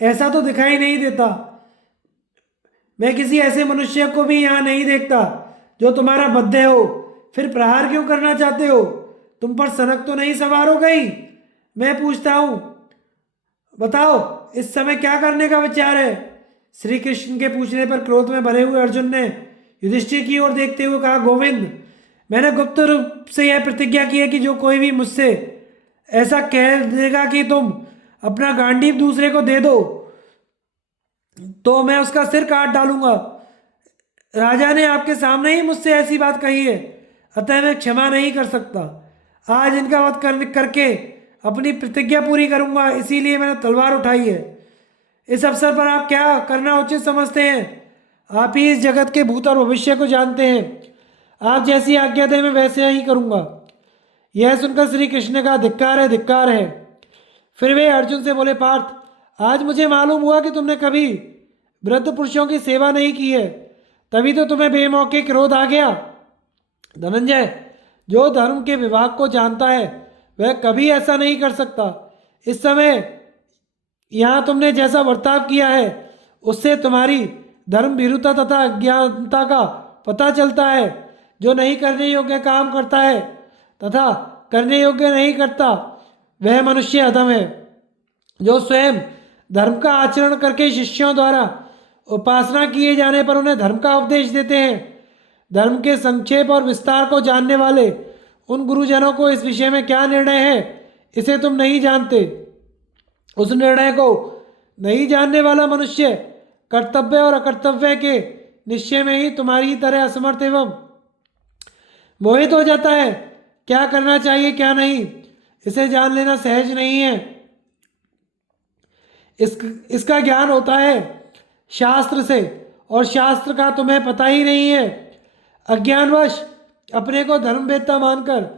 ऐसा तो दिखाई नहीं देता। मैं किसी ऐसे मनुष्य को भी यहाँ नहीं देखता जो तुम्हारा बद्ध हो। फिर प्रहार क्यों करना चाहते हो? तुम पर सनक तो नहीं सवार हो गई? मैं पूछता हूँ, बताओ इस समय क्या करने का विचार है? श्री कृष्ण के पूछने पर क्रोध में भरे हुए अर्जुन ने युधिष्ठिर की ओर देखते हुए कहा, गोविंद, मैंने गुप्त रूप से यह प्रतिज्ञा की है कि जो कोई भी मुझसे ऐसा कह देगा कि तुम अपना गांडीव दूसरे को दे दो तो मैं उसका सिर काट डालूंगा। राजा ने आपके सामने ही मुझसे ऐसी बात कही है, अतः मैं क्षमा नहीं कर सकता। आज इनका वध करके अपनी प्रतिज्ञा पूरी करूंगा, इसीलिए मैंने तलवार उठाई है। इस अवसर पर आप क्या करना उचित समझते हैं? आप ही इस जगत के भूत और भविष्य को जानते हैं। आप जैसी आज्ञा दें मैं वैसे ही करूंगा। यह सुनकर श्री कृष्ण ने कहा, धिक्कार है, धिक्कार है। फिर वे अर्जुन से बोले, पार्थ, आज मुझे मालूम हुआ कि तुमने कभी वृद्ध पुरुषों की सेवा नहीं की है, तभी तो तुम्हें बेमौके क्रोध आ गया। धनंजय, जो धर्म के विभाग को जानता है वह कभी ऐसा नहीं कर सकता। इस समय यहाँ तुमने जैसा बर्ताव किया है उससे तुम्हारी धर्म भीरुता तथा अज्ञानता का पता चलता है। जो नहीं करने योग्य काम करता है तथा करने योग्य नहीं करता वह मनुष्य अधम है जो स्वयं धर्म का आचरण करके शिष्यों द्वारा उपासना किए जाने पर उन्हें धर्म का उपदेश देते हैं। धर्म के संक्षेप और विस्तार को जानने वाले उन गुरुजनों को इस विषय में क्या निर्णय है इसे तुम नहीं जानते। उस निर्णय को नहीं जानने वाला मनुष्य कर्तव्य और अकर्तव्य के निश्चय में ही तुम्हारी तरह असमर्थ एवं मोहित हो जाता है। क्या करना चाहिए क्या नहीं इसे जान लेना सहज नहीं है। इसका ज्ञान होता है शास्त्र से और शास्त्र का तुम्हें पता ही नहीं है। अज्ञानवश अपने को धर्मवेत्ता मानकर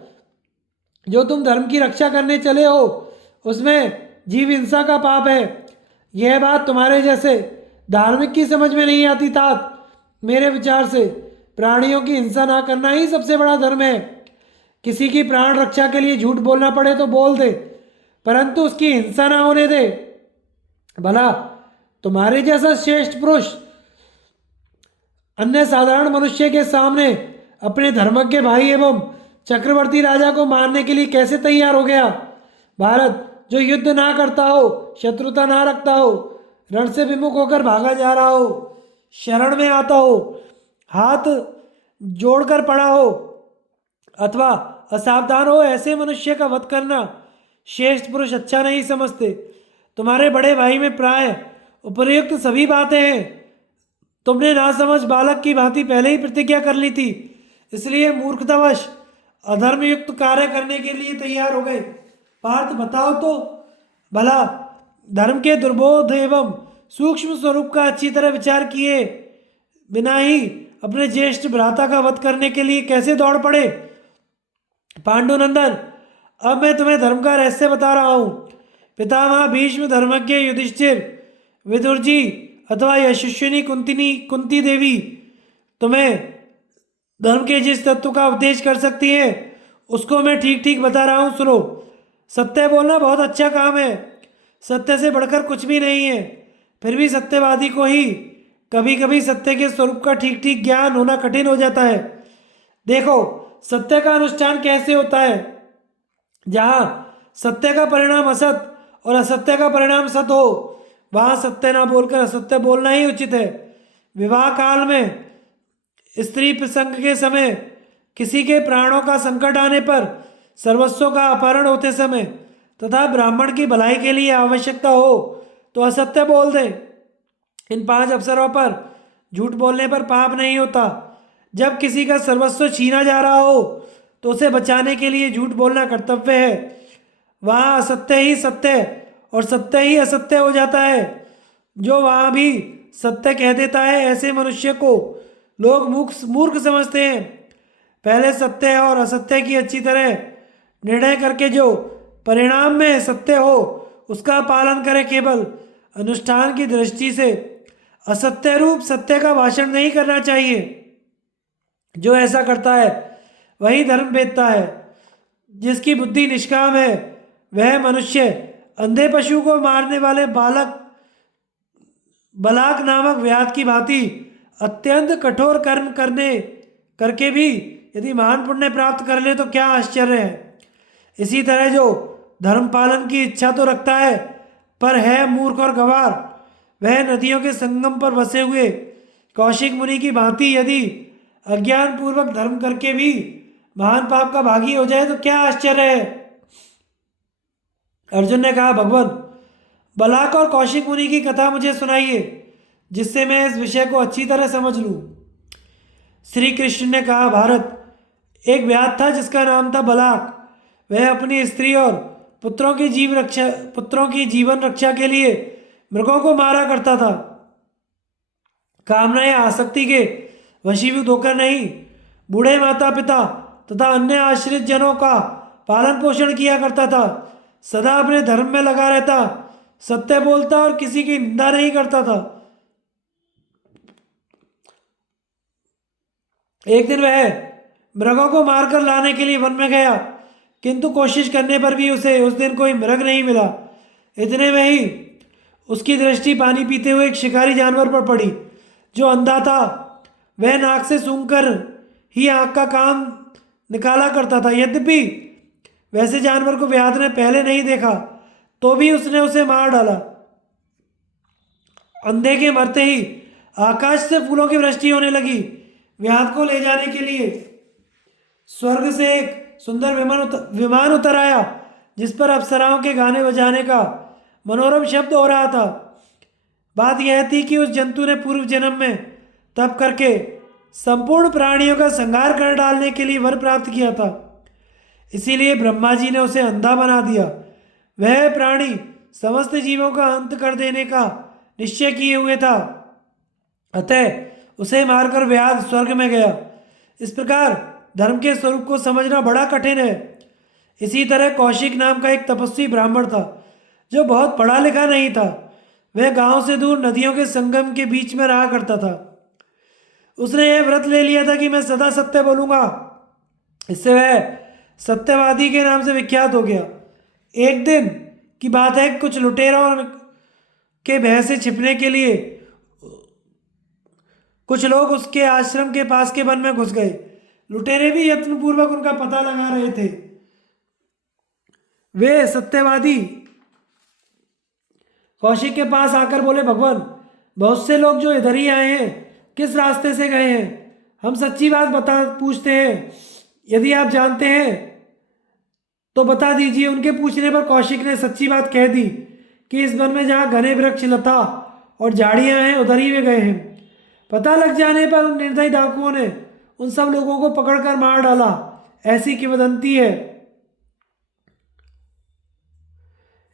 जो तुम धर्म की रक्षा करने चले हो उसमें जीव हिंसा का पाप है। यह बात तुम्हारे जैसे धार्मिक की समझ में नहीं आती तात। मेरे विचार से प्राणियों की हिंसा ना करना ही सबसे बड़ा धर्म है। किसी की प्राण रक्षा के लिए झूठ बोलना पड़े तो बोल दे परंतु उसकी हिंसा ना होने दे। भला तुम्हारे जैसा श्रेष्ठ पुरुष अन्य साधारण मनुष्य के सामने अपने धर्मज्ञ भाई एवं चक्रवर्ती राजा को मारने के लिए कैसे तैयार हो गया। भारत जो युद्ध ना करता हो शत्रुता ना रखता हो रण से विमुख होकर भागा जा रहा हो शरण में आता हो हाथ जोड़कर पड़ा हो अथवा असावधान हो ऐसे मनुष्य का वध करना श्रेष्ठ पुरुष अच्छा नहीं समझते। तुम्हारे बड़े भाई में प्राय उपर्युक्त सभी बातें हैं। तुमने नासमझ बालक की भांति पहले ही प्रतिज्ञा कर ली थी इसलिए मूर्खतावश अधर्मयुक्त कार्य करने के लिए तैयार हो गए। पार्थ बताओ तो भला धर्म के दुर्बोध एवं सूक्ष्म स्वरूप का अच्छी तरह विचार किए बिना ही अपने ज्येष्ठ भ्राता का वध करने के लिए कैसे दौड़ पड़े। पांडुनंदन अब मैं तुम्हें धर्म का रहस्य बता रहा हूँ। पितामह भीष्म धर्मज्ञ युधिष्ठिर विदुर जी अथवा यशस्विनी कुंती देवी तुम्हें धर्म के जिस तत्व का उपदेश कर सकती है उसको मैं ठीक ठीक बता रहा हूँ सुनो। सत्य बोलना बहुत अच्छा काम है। सत्य से बढ़कर कुछ भी नहीं है। फिर भी सत्यवादी को ही कभी कभी सत्य के स्वरूप का ठीक ठीक ज्ञान होना कठिन हो जाता है। देखो सत्य का अनुष्ठान कैसे होता है। जहाँ सत्य का परिणाम असत और असत्य का परिणाम सत हो वहाँ सत्य ना बोलकर असत्य बोलना ही उचित है। विवाह काल में स्त्री प्रसंग के समय किसी के प्राणों का संकट आने पर सर्वस्व का अपहरण होते समय तथा ब्राह्मण की भलाई के लिए आवश्यकता हो तो असत्य बोल दे। इन 5 अवसरों पर झूठ बोलने पर पाप नहीं होता। जब किसी का सर्वस्व छीना जा रहा हो तो उसे बचाने के लिए झूठ बोलना कर्तव्य है। वहाँ असत्य ही सत्य और सत्य ही असत्य हो जाता है। जो वहाँ भी सत्य कह देता है ऐसे मनुष्य को लोग मूर्ख समझते हैं। पहले सत्य और असत्य की अच्छी तरह निर्णय करके जो परिणाम में सत्य हो उसका पालन करें। केवल अनुष्ठान की दृष्टि से असत्य रूप सत्य का भाषण नहीं करना चाहिए। जो ऐसा करता है वही धर्म वेत्ता है। जिसकी बुद्धि निष्काम है वह मनुष्य अंधे पशु को मारने वाले बलाक नामक व्याध की भांति अत्यंत कठोर कर्म करके भी यदि महान पुण्य प्राप्त कर ले तो क्या आश्चर्य है। इसी तरह जो धर्म पालन की इच्छा तो रखता है पर है मूर्ख और गंवार वह नदियों के संगम पर बसे हुए कौशिक मुनि की भांति यदि अज्ञान पूर्वक धर्म करके भी महान पाप का भागी हो जाए तो क्या आश्चर्य है। अर्जुन ने कहा भगवान बलाक और कौशिक मुनि की कथा मुझे सुनाइए जिससे मैं इस विषय को अच्छी तरह समझ लूँ। श्री कृष्ण ने कहा भारत एक व्याध था जिसका नाम था बलाक। वह अपनी स्त्री और पुत्रों की जीवन रक्षा के लिए मृगों को मारा करता था। कामना या आसक्ति के वशीभूत होकर नहीं बूढ़े माता पिता तथा अन्य आश्रित जनों का पालन पोषण किया करता था। सदा अपने धर्म में लगा रहता सत्य बोलता और किसी की निंदा नहीं करता था। एक दिन वह मृगों को मारकर लाने के लिए वन में गया किंतु कोशिश करने पर भी उसे उस दिन कोई मृग नहीं मिला। इतने में ही उसकी दृष्टि पानी पीते हुए एक शिकारी जानवर पर पड़ी जो अंधा था। वह नाक से सूंघकर ही आँख का काम निकाला करता था। यद्यपि वैसे जानवर को व्याध ने पहले नहीं देखा, तो भी उसने उसे मार डाला। अंधे के मरते ही आकाश से फूलों की वृष्टि होने लगी। व्याध को ले जाने के लिए स्वर्ग से एक सुंदर विमान उतर आया, जिस पर अप्सराओं के गाने बजाने का मनोरम शब्द हो रहा था। बात यह थी कि उस जंतु ने पूर्व जन्म में तप करके संपूर्ण प्राणियों का संहार कर डालने के लिए वर प्राप्त किया था। इसीलिए ब्रह्मा जी ने उसे अंधा बना दिया। वह प्राणी समस्त जीवों का अंत कर देने का निश्चय किए हुए था, अतः उसे मारकर व्याध स्वर्ग में गया। इस प्रकार धर्म के स्वरूप को समझना बड़ा कठिन है। इसी तरह कौशिक नाम का एक तपस्वी ब्राह्मण था, जो बहुत पढ़ा लिखा नहीं था। वह गांव से दूर नदियों के संगम के बीच में रहा करता था। उसने यह व्रत ले लिया था कि मैं सदा सत्य बोलूंगा। इससे वह सत्यवादी के नाम से विख्यात हो गया। एक दिन की बात है, कुछ लुटेरों के भय से छिपने के लिए कुछ लोग उसके आश्रम के पास के वन में घुस गए। लुटेरे भी यत्नपूर्वक उनका पता लगा रहे थे। वे सत्यवादी कौशिक के पास आकर बोले, भगवान, बहुत से लोग जो इधर ही आए हैं, किस रास्ते से गए हैं? हम सच्ची बात पूछते हैं। यदि आप जानते हैं तो बता दीजिए। उनके पूछने पर कौशिक ने सच्ची बात कह दी कि इस वन में जहाँ घने वृक्ष, लता और झाड़ियाँ हैं, उधर ही वे गए हैं। पता लग जाने पर उन निर्दयी डाकुओं ने उन सब लोगों को पकड़कर मार डाला, ऐसी किंवदंती है।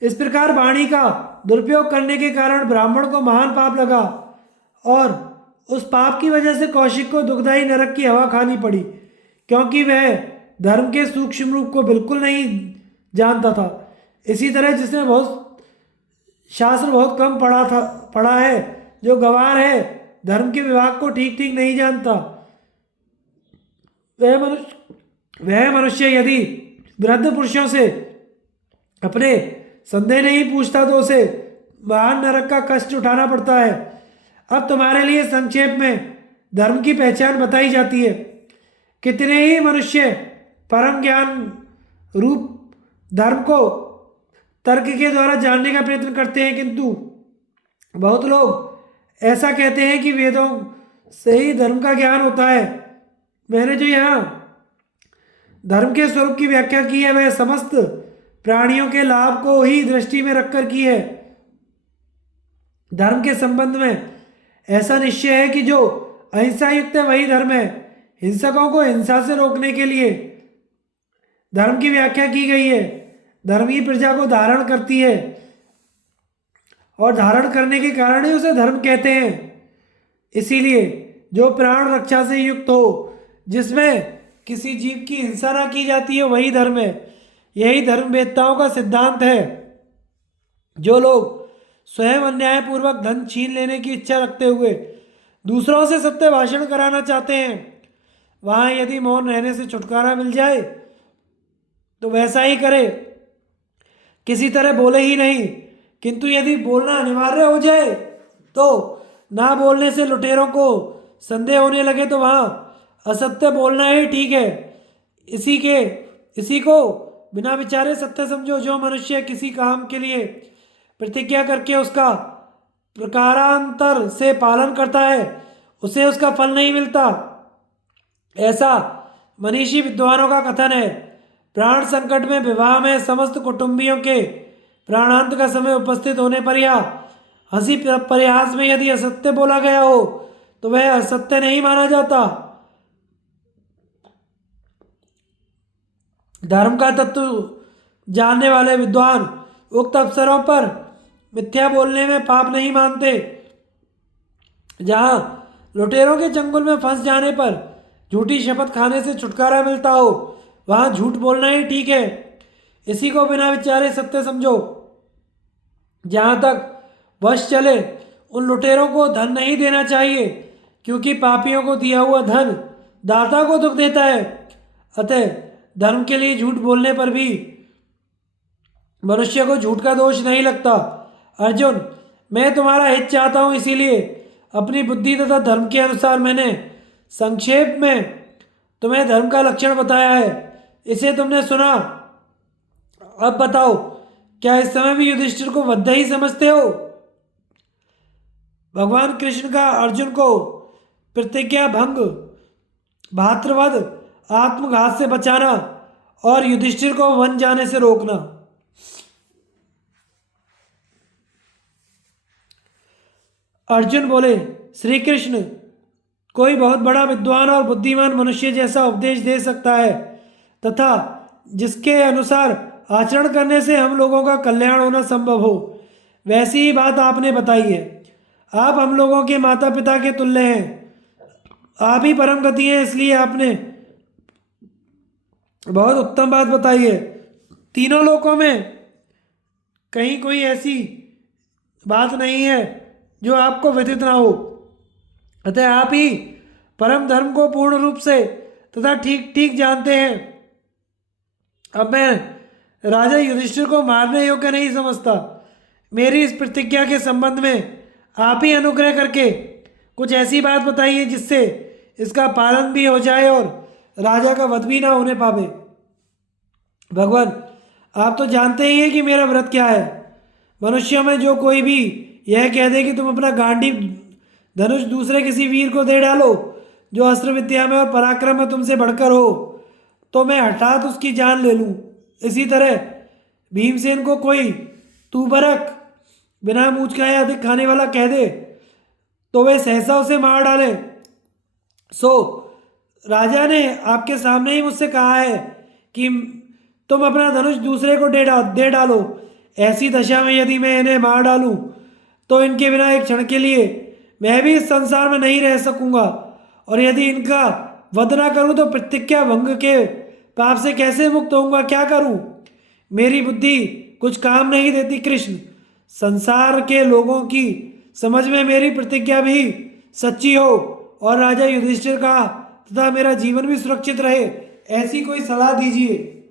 इस प्रकार वाणी का दुरुपयोग करने के कारण ब्राह्मण को महान पाप लगा और उस पाप की वजह से कौशिक को दुखदायी नरक की हवा खानी पड़ी, क्योंकि वह धर्म के सूक्ष्म रूप को बिल्कुल नहीं जानता था। इसी तरह जिसने शास्त्र बहुत कम पढ़ा है, जो गंवार है, धर्म के विभाग को ठीक ठीक नहीं जानता, वह मनुष्य यदि वृद्ध पुरुषों से अपने संदेह नहीं पूछता तो उसे महान नरक का कष्ट उठाना पड़ता है। अब तुम्हारे लिए संक्षेप में धर्म की पहचान बताई जाती है। कितने ही मनुष्य परम ज्ञान रूप धर्म को तर्क के द्वारा जानने का प्रयत्न करते हैं, किंतु बहुत लोग ऐसा कहते हैं कि वेदों से ही धर्म का ज्ञान होता है। मैंने जो यहाँ धर्म के स्वरूप की व्याख्या की है, वह समस्त प्राणियों के लाभ को ही दृष्टि में रखकर की है। धर्म के संबंध में ऐसा निश्चय है कि जो अहिंसा युक्त है वही धर्म है। हिंसकों को हिंसा से रोकने के लिए धर्म की व्याख्या की गई है। धर्म ही प्रजा को धारण करती है और धारण करने के कारण ही उसे धर्म कहते हैं। इसीलिए जो प्राण रक्षा से युक्त हो, जिसमें किसी जीव की हिंसा ना की जाती है, वही धर्म है। यही धर्मवेत्ताओं का सिद्धांत है। जो लोग स्वयं अन्यायपूर्वक धन छीन लेने की इच्छा रखते हुए दूसरों से सत्य भाषण कराना चाहते हैं, वहाँ यदि मौन रहने से छुटकारा मिल जाए तो वैसा ही करे, किसी तरह बोले ही नहीं। किंतु यदि बोलना अनिवार्य हो जाए तो ना बोलने से लुटेरों को संदेह होने लगे तो वहाँ असत्य बोलना ही ठीक है। इसी को बिना विचारे सत्य समझो। जो मनुष्य किसी काम के लिए प्रतिज्ञा करके उसका प्रकारांतर से पालन करता है, उसे उसका फल नहीं मिलता, ऐसा मनीषी विद्वानों का कथन है। प्राण संकट में, विवाह में, समस्त कुटुंबियों के प्राणांत का समय उपस्थित होने पर या हंसी परिहास में यदि असत्य बोला गया हो तो वह असत्य नहीं माना जाता। धर्म का तत्व जानने वाले विद्वान उक्त अवसरों पर मिथ्या बोलने में पाप नहीं मानते। जहाँ लुटेरों के चंगुल में फंस जाने पर झूठी शपथ खाने से छुटकारा मिलता हो, वहाँ झूठ बोलना ही ठीक है। इसी को बिना विचारे सत्य समझो। जहाँ तक वश चले उन लुटेरों को धन नहीं देना चाहिए, क्योंकि पापियों को दिया हुआ धन दाता को दुख देता है। अतः धर्म के लिए झूठ बोलने पर भी मनुष्य को झूठ का दोष नहीं लगता। अर्जुन, मैं तुम्हारा हित चाहता हूँ, इसीलिए अपनी बुद्धि तथा धर्म के अनुसार मैंने संक्षेप में तुम्हें धर्म का लक्षण बताया है। इसे तुमने सुना अब बताओ, क्या इस समय भी युधिष्ठिर को वध ही समझते हो? भगवान कृष्ण का अर्जुन को प्रतिज्ञा भंग, भातृवध, आत्मघात से बचाना और युधिष्ठिर को वन जाने से रोकना। अर्जुन बोले, श्री कृष्ण, कोई बहुत बड़ा विद्वान और बुद्धिमान मनुष्य जैसा उपदेश दे सकता है तथा जिसके अनुसार आचरण करने से हम लोगों का कल्याण होना संभव हो, वैसी ही बात आपने बताई है। आप हम लोगों के माता पिता के तुल्य हैं, आप ही परम गति हैं, इसलिए आपने बहुत उत्तम बात बताई है। तीनों लोकों में कहीं कोई ऐसी बात नहीं है जो आपको विदित ना हो, अतः आप ही परम धर्म को पूर्ण रूप से तथा ठीक ठीक जानते हैं। अब मैं राजा युधिष्ठिर को मारने योग्य नहीं समझता। मेरी इस प्रतिज्ञा के संबंध में आप ही अनुग्रह करके कुछ ऐसी बात बताइए जिससे इसका पालन भी हो जाए और राजा का वध भी ना होने पावे। भगवान, आप तो जानते ही हैं कि मेरा व्रत क्या है। मनुष्यों में जो कोई भी यह कह दे कि तुम अपना गांडीव धनुष दूसरे किसी वीर को दे डालो जो अस्त्र विद्या में और पराक्रम में तुमसे बढ़कर हो, तो मैं हठात उसकी जान ले लूं। इसी तरह भीमसेन को कोई तू बरक बिना मूछ खाए अधिक खाने वाला कह दे तो वे सहसा उसे मार डाले। सो राजा ने आपके सामने ही मुझसे कहा है कि तुम अपना धनुष दूसरे को दे डालो। ऐसी दशा में यदि मैं इन्हें मार डालूं तो इनके बिना एक क्षण के लिए मैं भी इस संसार में नहीं रह सकूंगा, और यदि इनका वध ना करूं तो प्रतिज्ञा भंग के पाप से कैसे मुक्त होऊंगा? क्या करूं? मेरी बुद्धि कुछ काम नहीं देती कृष्ण। संसार के लोगों की समझ में मेरी प्रतिज्ञा भी सच्ची हो और राजा युधिष्ठिर का तथा मेरा जीवन भी सुरक्षित रहे, ऐसी कोई सलाह दीजिए।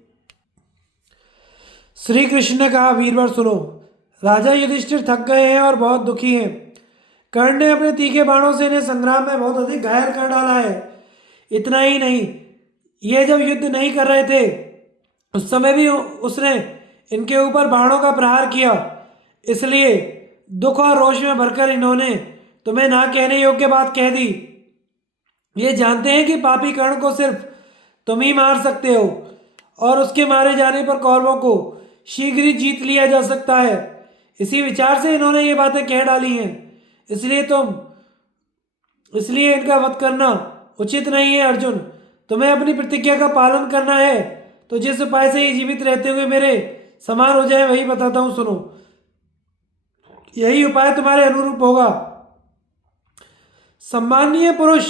श्री कृष्ण ने कहा, वीरवर सुनो, राजा युधिष्ठिर थक गए हैं और बहुत दुखी हैं। कर्ण ने अपने तीखे बाणों से इन्हें संग्राम में बहुत अधिक घायल कर डाला है। इतना ही नहीं, ये जब युद्ध नहीं कर रहे थे उस समय भी उसने इनके ऊपर बाणों का प्रहार किया। इसलिए दुख और रोष में भरकर इन्होंने तुम्हें ना कहने योग्य बात कह दी। ये जानते हैं कि पापी कर्ण को सिर्फ तुम ही मार सकते हो और उसके मारे जाने पर कौरवों को शीघ्र ही जीत लिया जा सकता है। इसी विचार से इन्होंने ये बातें कह डाली हैं। इसलिए इनका वध करना उचित नहीं है। अर्जुन, तुम्हें अपनी प्रतिज्ञा का पालन करना है तो जिस उपाय से ये जीवित रहते हुए मेरे समान हो जाए वही बताता हूं, सुनो। यही उपाय तुम्हारे अनुरूप होगा। सम्मानीय पुरुष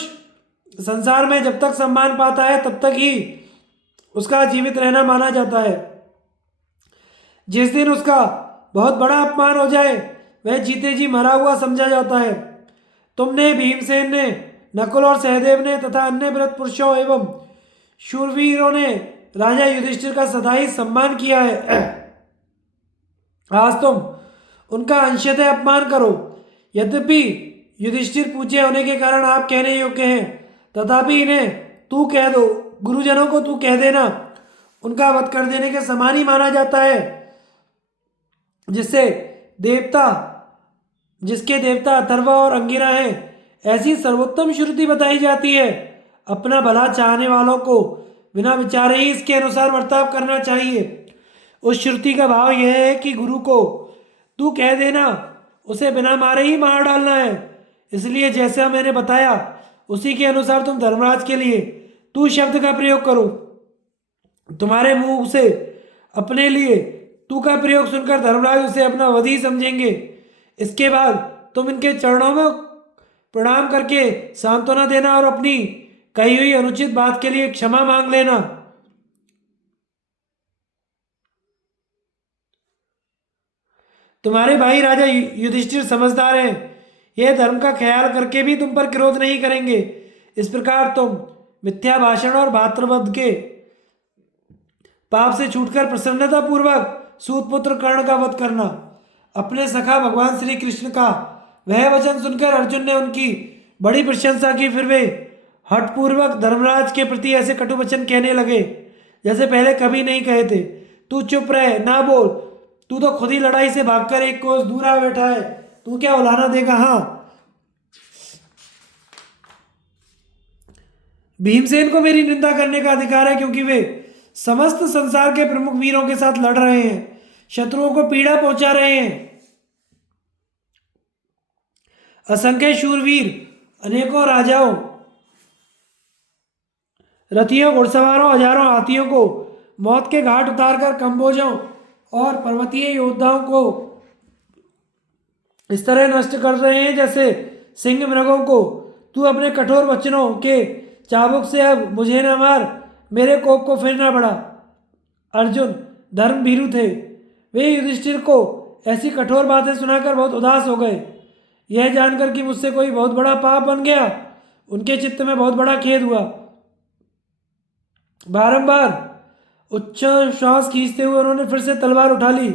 संसार में जब तक सम्मान पाता है तब तक ही उसका जीवित रहना माना जाता है। जिस दिन उसका बहुत बड़ा अपमान हो जाए वह जीते जी मरा हुआ समझा जाता है। तुमने, भीमसेन ने, नकुल और सहदेव ने तथा अन्य व्रत पुरुषों एवं शूरवीरों ने राजा युधिष्ठिर का सदा ही सम्मान किया है। आज तुम उनका अंशतः अपमान करो। यद्यपि युधिष्ठिर पूज्य होने के कारण आप कहने योग्य हैं, तथापि इन्हें तू कह दो। गुरुजनों को तू कह देना उनका वध कर देने के समान ही माना जाता है। जिसके देवता अथर्व और अंगिरा हैं, ऐसी सर्वोत्तम श्रुति बताई जाती है। अपना भला चाहने वालों को बिना विचारे ही इसके अनुसार बर्ताव करना चाहिए। उस श्रुति का भाव यह है कि गुरु को तू कह देना, उसे बिना मारे ही मार डालना है। इसलिए जैसा मैंने बताया उसी के अनुसार तुम धर्मराज के लिए तू शब्द का प्रयोग करो। तुम्हारे मुंह से अपने लिए तू का प्रयोग सुनकर धर्मराज उसे अपना वधी समझेंगे। इसके बाद तुम इनके चरणों में प्रणाम करके सांत्वना देना और अपनी कही हुई अनुचित बात के लिए क्षमा मांग लेना। तुम्हारे भाई राजा युधिष्ठिर समझदार हैं, यह धर्म का ख्याल करके भी तुम पर क्रोध नहीं करेंगे। इस प्रकार तुम मिथ्या भाषण और भातृवध के पाप से छूटकर प्रसन्नता पूर्वक सूतपुत्र कर्ण का वध करना। अपने सखा भगवान श्री कृष्ण का वह वचन सुनकर अर्जुन ने उनकी बड़ी प्रशंसा की। फिर वे हठपूर्वक धर्मराज के प्रति ऐसे कटु वचन कहने लगे जैसे पहले कभी नहीं कहे थे। तू चुप रहे, ना बोल। तू तो खुद ही लड़ाई से भागकर एक कोस दूर आ बैठा है, तू क्या उलाहना देगा? हाँ, भीमसेन को मेरी निंदा करने का अधिकार है, क्योंकि वे समस्त संसार के प्रमुख वीरों के साथ लड़ रहे हैं, शत्रुओं को पीड़ा पहुंचा रहे हैं। असंख्य शूरवीर, अनेकों राजाओं, रथियों, घुड़सवारों, हजारों हाथियों को मौत के घाट उतारकर कम्बोजों और पर्वतीय योद्धाओं को इस तरह नष्ट कर रहे हैं जैसे सिंह मृगों को। तू अपने कठोर वचनों के चाबुक से अब मुझे न मार, मेरे कोप को फिर न बढ़ा। अर्जुन धर्म भीरु थे, वे युधिष्ठिर को ऐसी कठोर बातें सुनाकर बहुत उदास हो गए। यह जानकर कि मुझसे कोई बहुत बड़ा पाप बन गया, उनके चित्त में बहुत बड़ा खेद हुआ। बारंबार उच्च श्वास खींचते हुए उन्होंने फिर से तलवार उठा ली।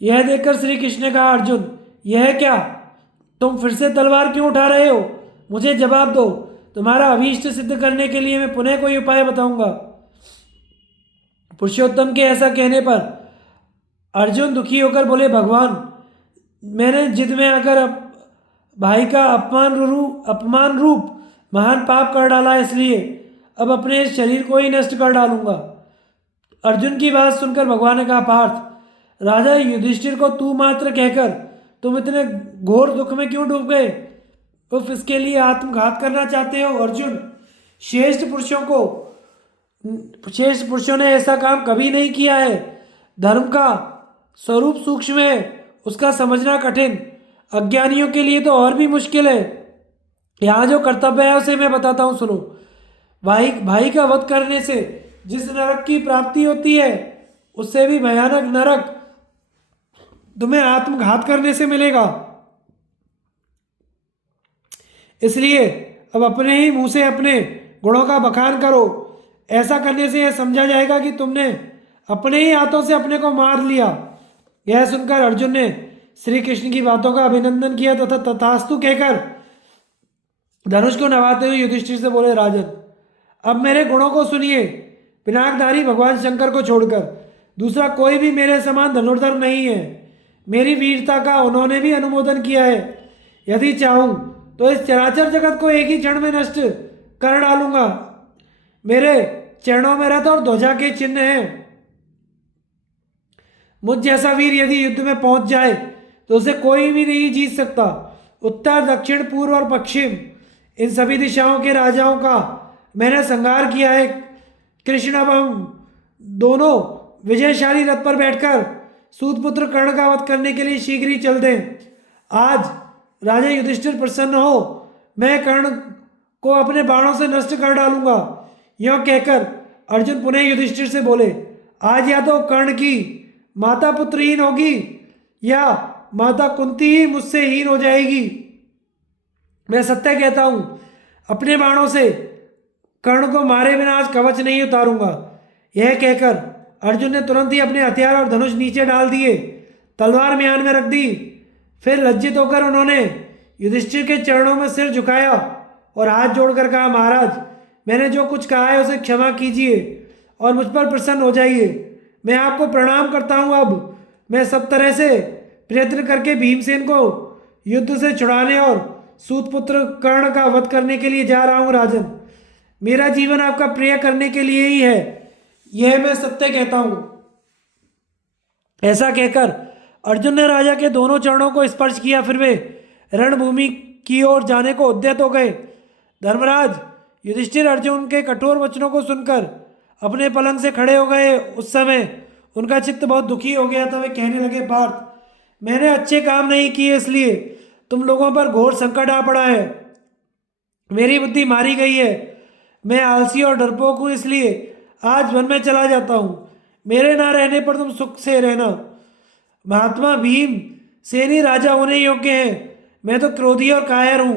यह देखकर श्री कृष्ण ने कहा, अर्जुन यह क्या, तुम फिर से तलवार क्यों उठा रहे हो? मुझे जवाब दो, तुम्हारा अभीष्ट सिद्ध करने के लिए मैं पुनः कोई उपाय बताऊंगा। पुरुषोत्तम के ऐसा कहने पर अर्जुन दुखी होकर बोले, भगवान मैंने जिद में आकर भाई का अपमान रूप महान पाप कर डाला, इसलिए अब अपने शरीर को ही नष्ट कर डालूंगा। अर्जुन की बात सुनकर भगवान ने कहा, पार्थ राजा युधिष्ठिर को तू मात्र कहकर तुम इतने घोर दुख में क्यों डूब गए? उफ, इसके लिए आत्मघात करना चाहते हो? अर्जुन, श्रेष्ठ पुरुषों ने ऐसा काम कभी नहीं किया है। धर्म का स्वरूप सूक्ष्म है, उसका समझना कठिन, अज्ञानियों के लिए तो और भी मुश्किल है। यहाँ जो कर्तव्य है उसे मैं बताता हूँ, सुनो। भाई का वध करने से जिस नरक की प्राप्ति होती है, उससे भी भयानक नरक तुम्हें आत्मघात करने से मिलेगा। इसलिए अब अपने ही मुंह से अपने गुणों का बखान करो। ऐसा करने से यह समझा जाएगा कि तुमने अपने ही हाथों से अपने को मार लिया। यह सुनकर अर्जुन ने श्री कृष्ण की बातों का अभिनंदन किया तथा तथास्तु कहकर धनुष को नवाते हुए युधिष्ठिर से बोले, राजन अब मेरे गुणों को सुनिए। पिनाकधारी भगवान शंकर को छोड़कर दूसरा कोई भी मेरे समान धनुर्धर नहीं है। मेरी वीरता का उन्होंने भी अनुमोदन किया है। यदि चाहूं तो इस चराचर जगत को एक ही क्षण में नष्ट कर डालूंगा। मेरे चरणों में रथ और ध्वजा के चिन्ह हैं। मुझ जैसा वीर यदि युद्ध में पहुंच जाए तो उसे कोई भी नहीं जीत सकता। उत्तर, दक्षिण, पूर्व और पश्चिम इन सभी दिशाओं के राजाओं का मैंने संहार किया है। कृष्ण, अब हम दोनों विजयशाली रथ पर बैठकर सूतपुत्र कर्ण का वध करने के लिए शीघ्र ही चल दें। आज राजा युधिष्ठिर प्रसन्न हो, मैं कर्ण को अपने बाणों से नष्ट कर डालूंगा। यह कहकर अर्जुन पुनः युधिष्ठिर से बोले, आज या तो कर्ण की माता पुत्रहीन होगी या माता कुंती ही मुझसे हीन हो जाएगी। मैं सत्य कहता हूं, अपने बाणों से कर्ण को मारे बिना आज कवच नहीं उतारूंगा। यह कहकर अर्जुन ने तुरंत ही अपने हथियार और धनुष नीचे डाल दिए, तलवार म्यान में रख दी। फिर लज्जित होकर उन्होंने युधिष्ठिर के चरणों में सिर झुकाया और हाथ जोड़कर कहा, महाराज मैंने जो कुछ कहा है उसे क्षमा कीजिए और मुझ पर प्रसन्न हो जाइए। मैं आपको प्रणाम करता हूँ। अब मैं सब तरह से प्रयत्न करके भीमसेन को युद्ध से छुड़ाने और सूतपुत्र कर्ण का वध करने के लिए जा रहा हूँ। राजन, मेरा जीवन आपका प्रिय करने के लिए ही है, यह मैं सत्य कहता हूँ। ऐसा कहकर अर्जुन ने राजा के दोनों चरणों को स्पर्श किया। फिर वे रणभूमि की ओर जाने को उद्यत हो गए। धर्मराज युधिष्ठिर अर्जुन के कठोर वचनों को सुनकर अपने पलंग से खड़े हो गए। उस समय उनका चित्त बहुत दुखी हो गया था। वे कहने लगे, पार्थ मैंने अच्छे काम नहीं किए, इसलिए तुम लोगों पर घोर संकट आ पड़ा है। मेरी बुद्धि मारी गई है। मैं आलसी और डरपोक हूँ, इसलिए आज वन में चला जाता हूँ। मेरे ना रहने पर तुम सुख से रहना। महात्मा भीम सेनी राजा होने योग्य हैं। मैं तो क्रोधी और कायर हूँ।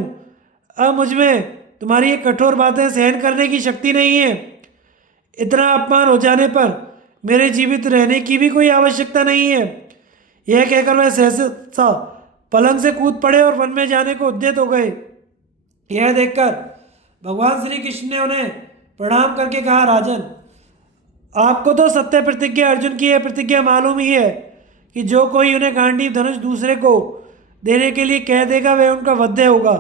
अब मुझ में तुम्हारी ये कठोर बातें सहन करने की शक्ति नहीं है। इतना अपमान हो जाने पर मेरे जीवित रहने की भी कोई आवश्यकता नहीं है। यह कहकर वह सहसा पलंग से कूद पड़े और वन में जाने को उद्यत हो गए। यह देखकर भगवान श्री कृष्ण ने उन्हें प्रणाम करके कहा, राजन आपको तो सत्य प्रतिज्ञा अर्जुन की यह प्रतिज्ञा मालूम ही है कि जो कोई उन्हें गांडीव धनुष दूसरे को देने के लिए कह देगा वह उनका वध्य होगा।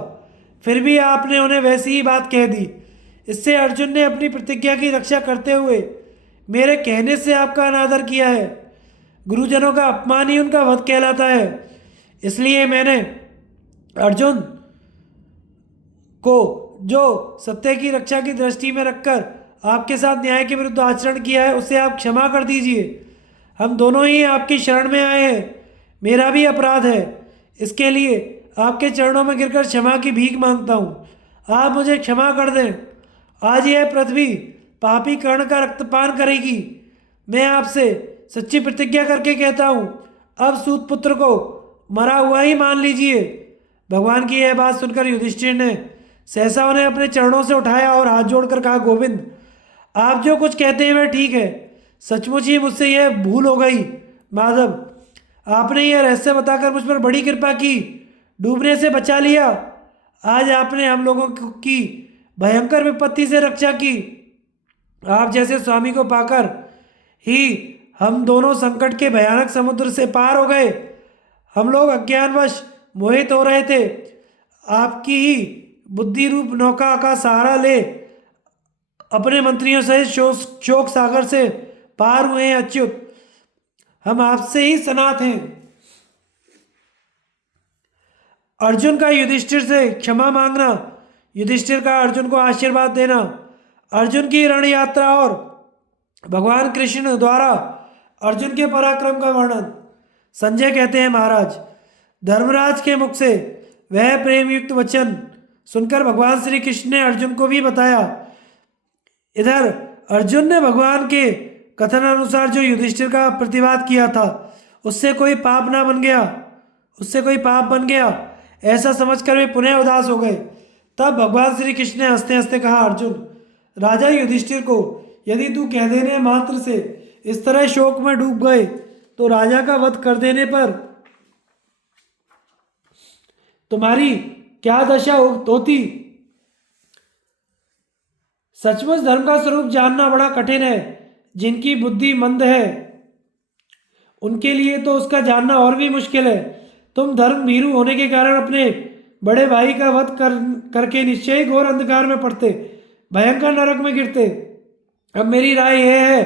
फिर भी आपने उन्हें वैसी ही बात कह दी। इससे अर्जुन ने अपनी प्रतिज्ञा की रक्षा करते हुए मेरे कहने से आपका अनादर किया है। गुरुजनों का अपमान ही उनका वध कहलाता है। इसलिए मैंने अर्जुन को जो सत्य की रक्षा की दृष्टि में रखकर आपके साथ न्याय के विरुद्ध आचरण किया है उसे आप क्षमा कर दीजिए। हम दोनों ही आपकी शरण में आए हैं। मेरा भी अपराध है। इसके लिए आपके चरणों में गिरकर क्षमा की भीख मांगता हूँ। आप मुझे क्षमा कर दें। आज यह पृथ्वी पापी कर्ण का रक्तपान करेगी। मैं आपसे सच्ची प्रतिज्ञा करके कहता हूँ, अब सूत पुत्र को मरा हुआ ही मान लीजिए। भगवान की यह बात सुनकर युधिष्ठिर ने सहसा उन्हें अपने चरणों से उठाया और हाथ जोड़कर कहा, गोविंद, आप जो कुछ कहते हैं वह ठीक है। सचमुच ही मुझसे यह भूल हो गई। माधव, आपने यह रहस्य बताकर मुझ पर बड़ी कृपा की, डूबने से बचा लिया। आज आपने हम लोगों की भयंकर विपत्ति से रक्षा की। आप जैसे स्वामी को पाकर ही हम दोनों संकट के भयानक समुद्र से पार हो गए। हम लोग अज्ञानवश मोहित हो रहे थे। आपकी ही बुद्धि रूप नौका का सहारा ले अपने मंत्रियों सहित शोक सागर से पार हुए हैं। अच्युत, हम आपसे ही सनाथ हैं। अर्जुन का युधिष्ठिर से क्षमा मांगना, युधिष्ठिर का अर्जुन को आशीर्वाद देना, अर्जुन की रण यात्रा और भगवान कृष्ण द्वारा अर्जुन के पराक्रम का वर्णन। संजय कहते हैं, महाराज, धर्मराज के मुख से वह प्रेम युक्त वचन सुनकर भगवान श्री कृष्ण ने अर्जुन को भी बताया। इधर अर्जुन ने भगवान के कथन अनुसार जो युधिष्ठिर का प्रतिवाद किया था उससे कोई पाप बन गया ऐसा समझकर वे पुनः उदास हो गए। तब भगवान श्री कृष्ण ने हंसते हंसते कहा, अर्जुन, राजा युधिष्ठिर को यदि तू कह देने मात्र से इस तरह शोक में डूब गए तो राजा का वध कर देने पर तुम्हारी क्या दशा होती। सचमुच धर्म का स्वरूप जानना बड़ा कठिन है। जिनकी बुद्धि मंद है उनके लिए तो उसका जानना और भी मुश्किल है। तुम धर्म भीरू होने के कारण अपने बड़े भाई का वध करके निश्चय ही घोर अंधकार में पड़ते, भयंकर नरक में गिरते। अब मेरी राय यह है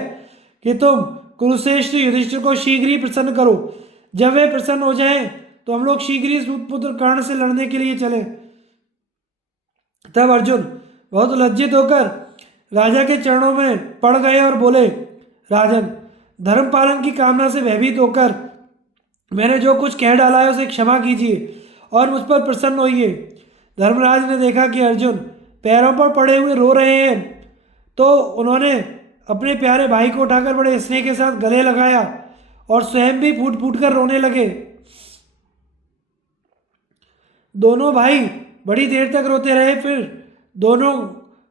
कि तुम कुरुश्रेष्ठ युधिष्ठिर को शीघ्र ही प्रसन्न करो। जब वे प्रसन्न हो जाएं तो हम लोग शीघ्र ही सूतपुत्र कर्ण से लड़ने के लिए चलें। तब अर्जुन बहुत लज्जित होकर राजा के चरणों में पड़ गए और बोले, राजन, धर्म पालन की कामना से भयभीत होकर मैंने जो कुछ कह डाला है उसे क्षमा कीजिए और मुझ पर प्रसन्न होइए। धर्मराज ने देखा कि अर्जुन पैरों पर पड़े हुए रो रहे हैं तो उन्होंने अपने प्यारे भाई को उठाकर बड़े स्नेह के साथ गले लगाया और स्वयं भी फूट फूट कर रोने लगे। दोनों भाई बड़ी देर तक रोते रहे। फिर दोनों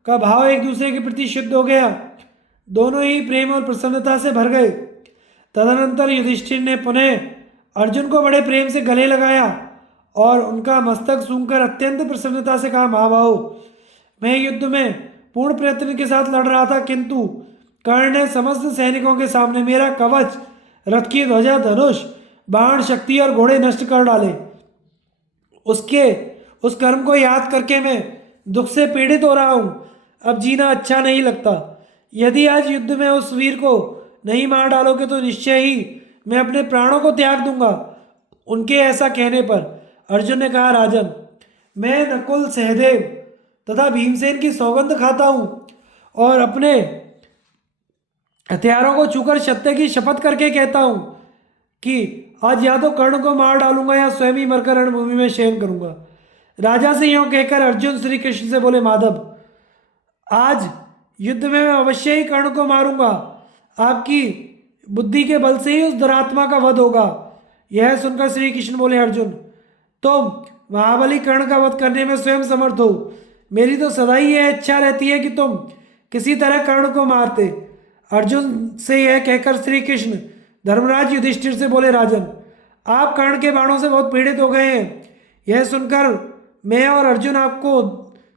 का भाव एक दूसरे के प्रति शुद्ध हो गया। दोनों ही प्रेम और प्रसन्नता से भर गए। तदनंतर युधिष्ठिर ने पुनः अर्जुन को बड़े प्रेम से गले लगाया और उनका मस्तक सूंघकर अत्यंत प्रसन्नता से कहा, महाभाव, मैं युद्ध में पूर्ण प्रयत्न के साथ लड़ रहा था, किंतु कर्ण ने समस्त सैनिकों के सामने मेरा कवच, रथ की ध्वजा, धनुष, बाण, शक्ति और घोड़े नष्ट कर डाले। उस कर्म को याद करके मैं दुख से पीड़ित हो रहा हूँ। अब जीना अच्छा नहीं लगता। यदि आज युद्ध में उस वीर को नहीं मार डालोगे तो निश्चय ही मैं अपने प्राणों को त्याग दूंगा। उनके ऐसा कहने पर अर्जुन ने कहा, राजन, मैं नकुल, सहदेव तथा भीमसेन की सौगंध खाता हूँ और अपने हथियारों को छूकर सत्य की शपथ करके कहता हूँ कि आज या तो कर्ण को मार डालूंगा या स्वयं ही मरकर रणभूमि में शयन करूंगा। राजा से यूं कहकर अर्जुन श्री कृष्ण से बोले, माधव, आज युद्ध में मैं अवश्य ही कर्ण को मारूंगा। आपकी बुद्धि के बल से ही उस दुरात्मा का वध होगा। यह सुनकर श्री कृष्ण बोले, अर्जुन, तुम महाबली कर्ण का वध करने में स्वयं समर्थ हो। मेरी तो सदा ही यह इच्छा रहती है कि तुम किसी तरह कर्ण को मारते। अर्जुन से यह कहकर श्री कृष्ण धर्मराज युधिष्ठिर से बोले, राजन, आप कर्ण के बाणों से बहुत पीड़ित हो गए हैं। यह सुनकर मैं और अर्जुन आपको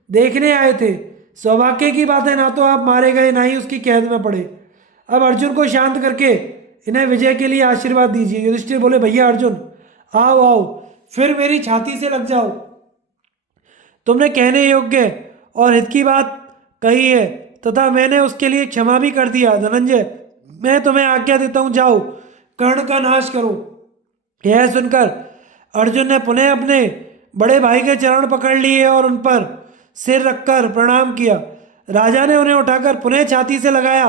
देखने आए थे। सौभाग्य की बात है, ना तो आप मारे गए ना ही उसकी कैद में पड़े। अब अर्जुन को शांत करके इन्हें विजय के लिए आशीर्वाद दीजिए। युधिष्ठिर बोले, भैया अर्जुन, आओ आओ, फिर मेरी छाती से लग जाओ। तुमने कहने योग्य और हित की बात कही है तथा मैंने उसके लिए क्षमा भी कर दिया। धनंजय, मैं तुम्हें आज्ञा देता हूँ, जाओ कर्ण का नाश करो। यह सुनकर अर्जुन ने पुनः अपने बड़े भाई के चरण पकड़ लिए और उन पर सिर रखकर प्रणाम किया। राजा ने उन्हें उठाकर पुनः छाती से लगाया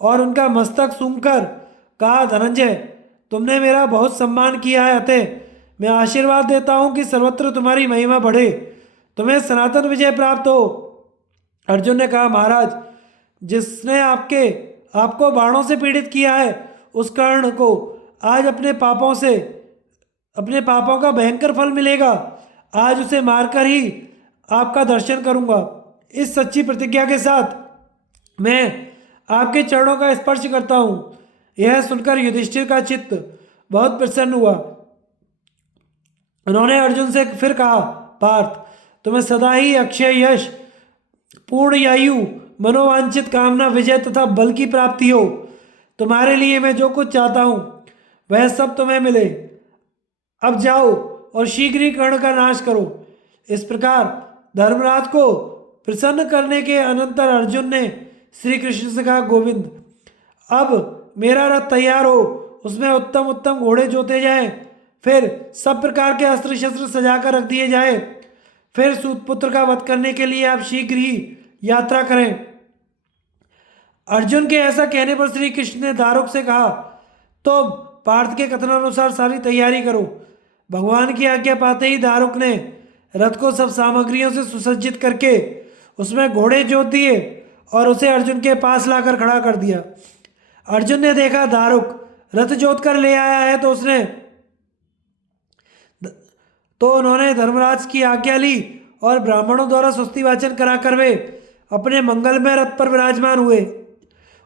और उनका मस्तक सूंघकर कहा, धनंजय, तुमने मेरा बहुत सम्मान किया है, अतः मैं आशीर्वाद देता हूँ कि सर्वत्र तुम्हारी महिमा बढ़े, तुम्हें सनातन विजय प्राप्त हो। अर्जुन ने कहा, महाराज, जिसने आपको बाणों से पीड़ित किया है उस कर्ण को आज अपने पापों का भयंकर फल मिलेगा। आज उसे मारकर ही आपका दर्शन करूंगा। इस सच्ची प्रतिज्ञा के साथ मैं आपके चरणों का स्पर्श करता हूँ। यह सुनकर युधिष्ठिर का चित्त बहुत प्रसन्न हुआ। उन्होंने अर्जुन से फिर कहा, पार्थ, तुम्हें सदा ही अक्षय यश, पूर्ण आयु, मनोवांछित कामना, विजय तथा बल की प्राप्ति हो। तुम्हारे लिए मैं जो कुछ चाहता हूँ वह सब तुम्हें मिले। अब जाओ और शीघ्र ही कर्ण का नाश करो। इस प्रकार धर्मराज को प्रसन्न करने के अनंतर अर्जुन ने श्री कृष्ण से कहा, गोविंद, अब मेरा रथ तैयार हो, उसमें उत्तम उत्तम घोड़े जोते जाएं, फिर सब प्रकार के अस्त्र शस्त्र सजाकर रख दिए जाए, फिर सूतपुत्र का वध करने के लिए आप शीघ्र ही यात्रा करें। अर्जुन के ऐसा कहने पर श्री कृष्ण ने दारुक से कहा, तो पार्थ के कथनानुसार सारी तैयारी करो। भगवान की आज्ञा पाते ही दारुक ने रथ को सब सामग्रियों से सुसज्जित करके उसमें घोड़े जोत दिए और उसे अर्जुन के पास लाकर खड़ा कर दिया। अर्जुन ने देखा दारुक रथ जोत कर ले आया है तो उन्होंने धर्मराज की आज्ञा ली और ब्राह्मणों द्वारा स्वस्ति वाचन कराकर वे अपने मंगलमय रथ पर विराजमान हुए।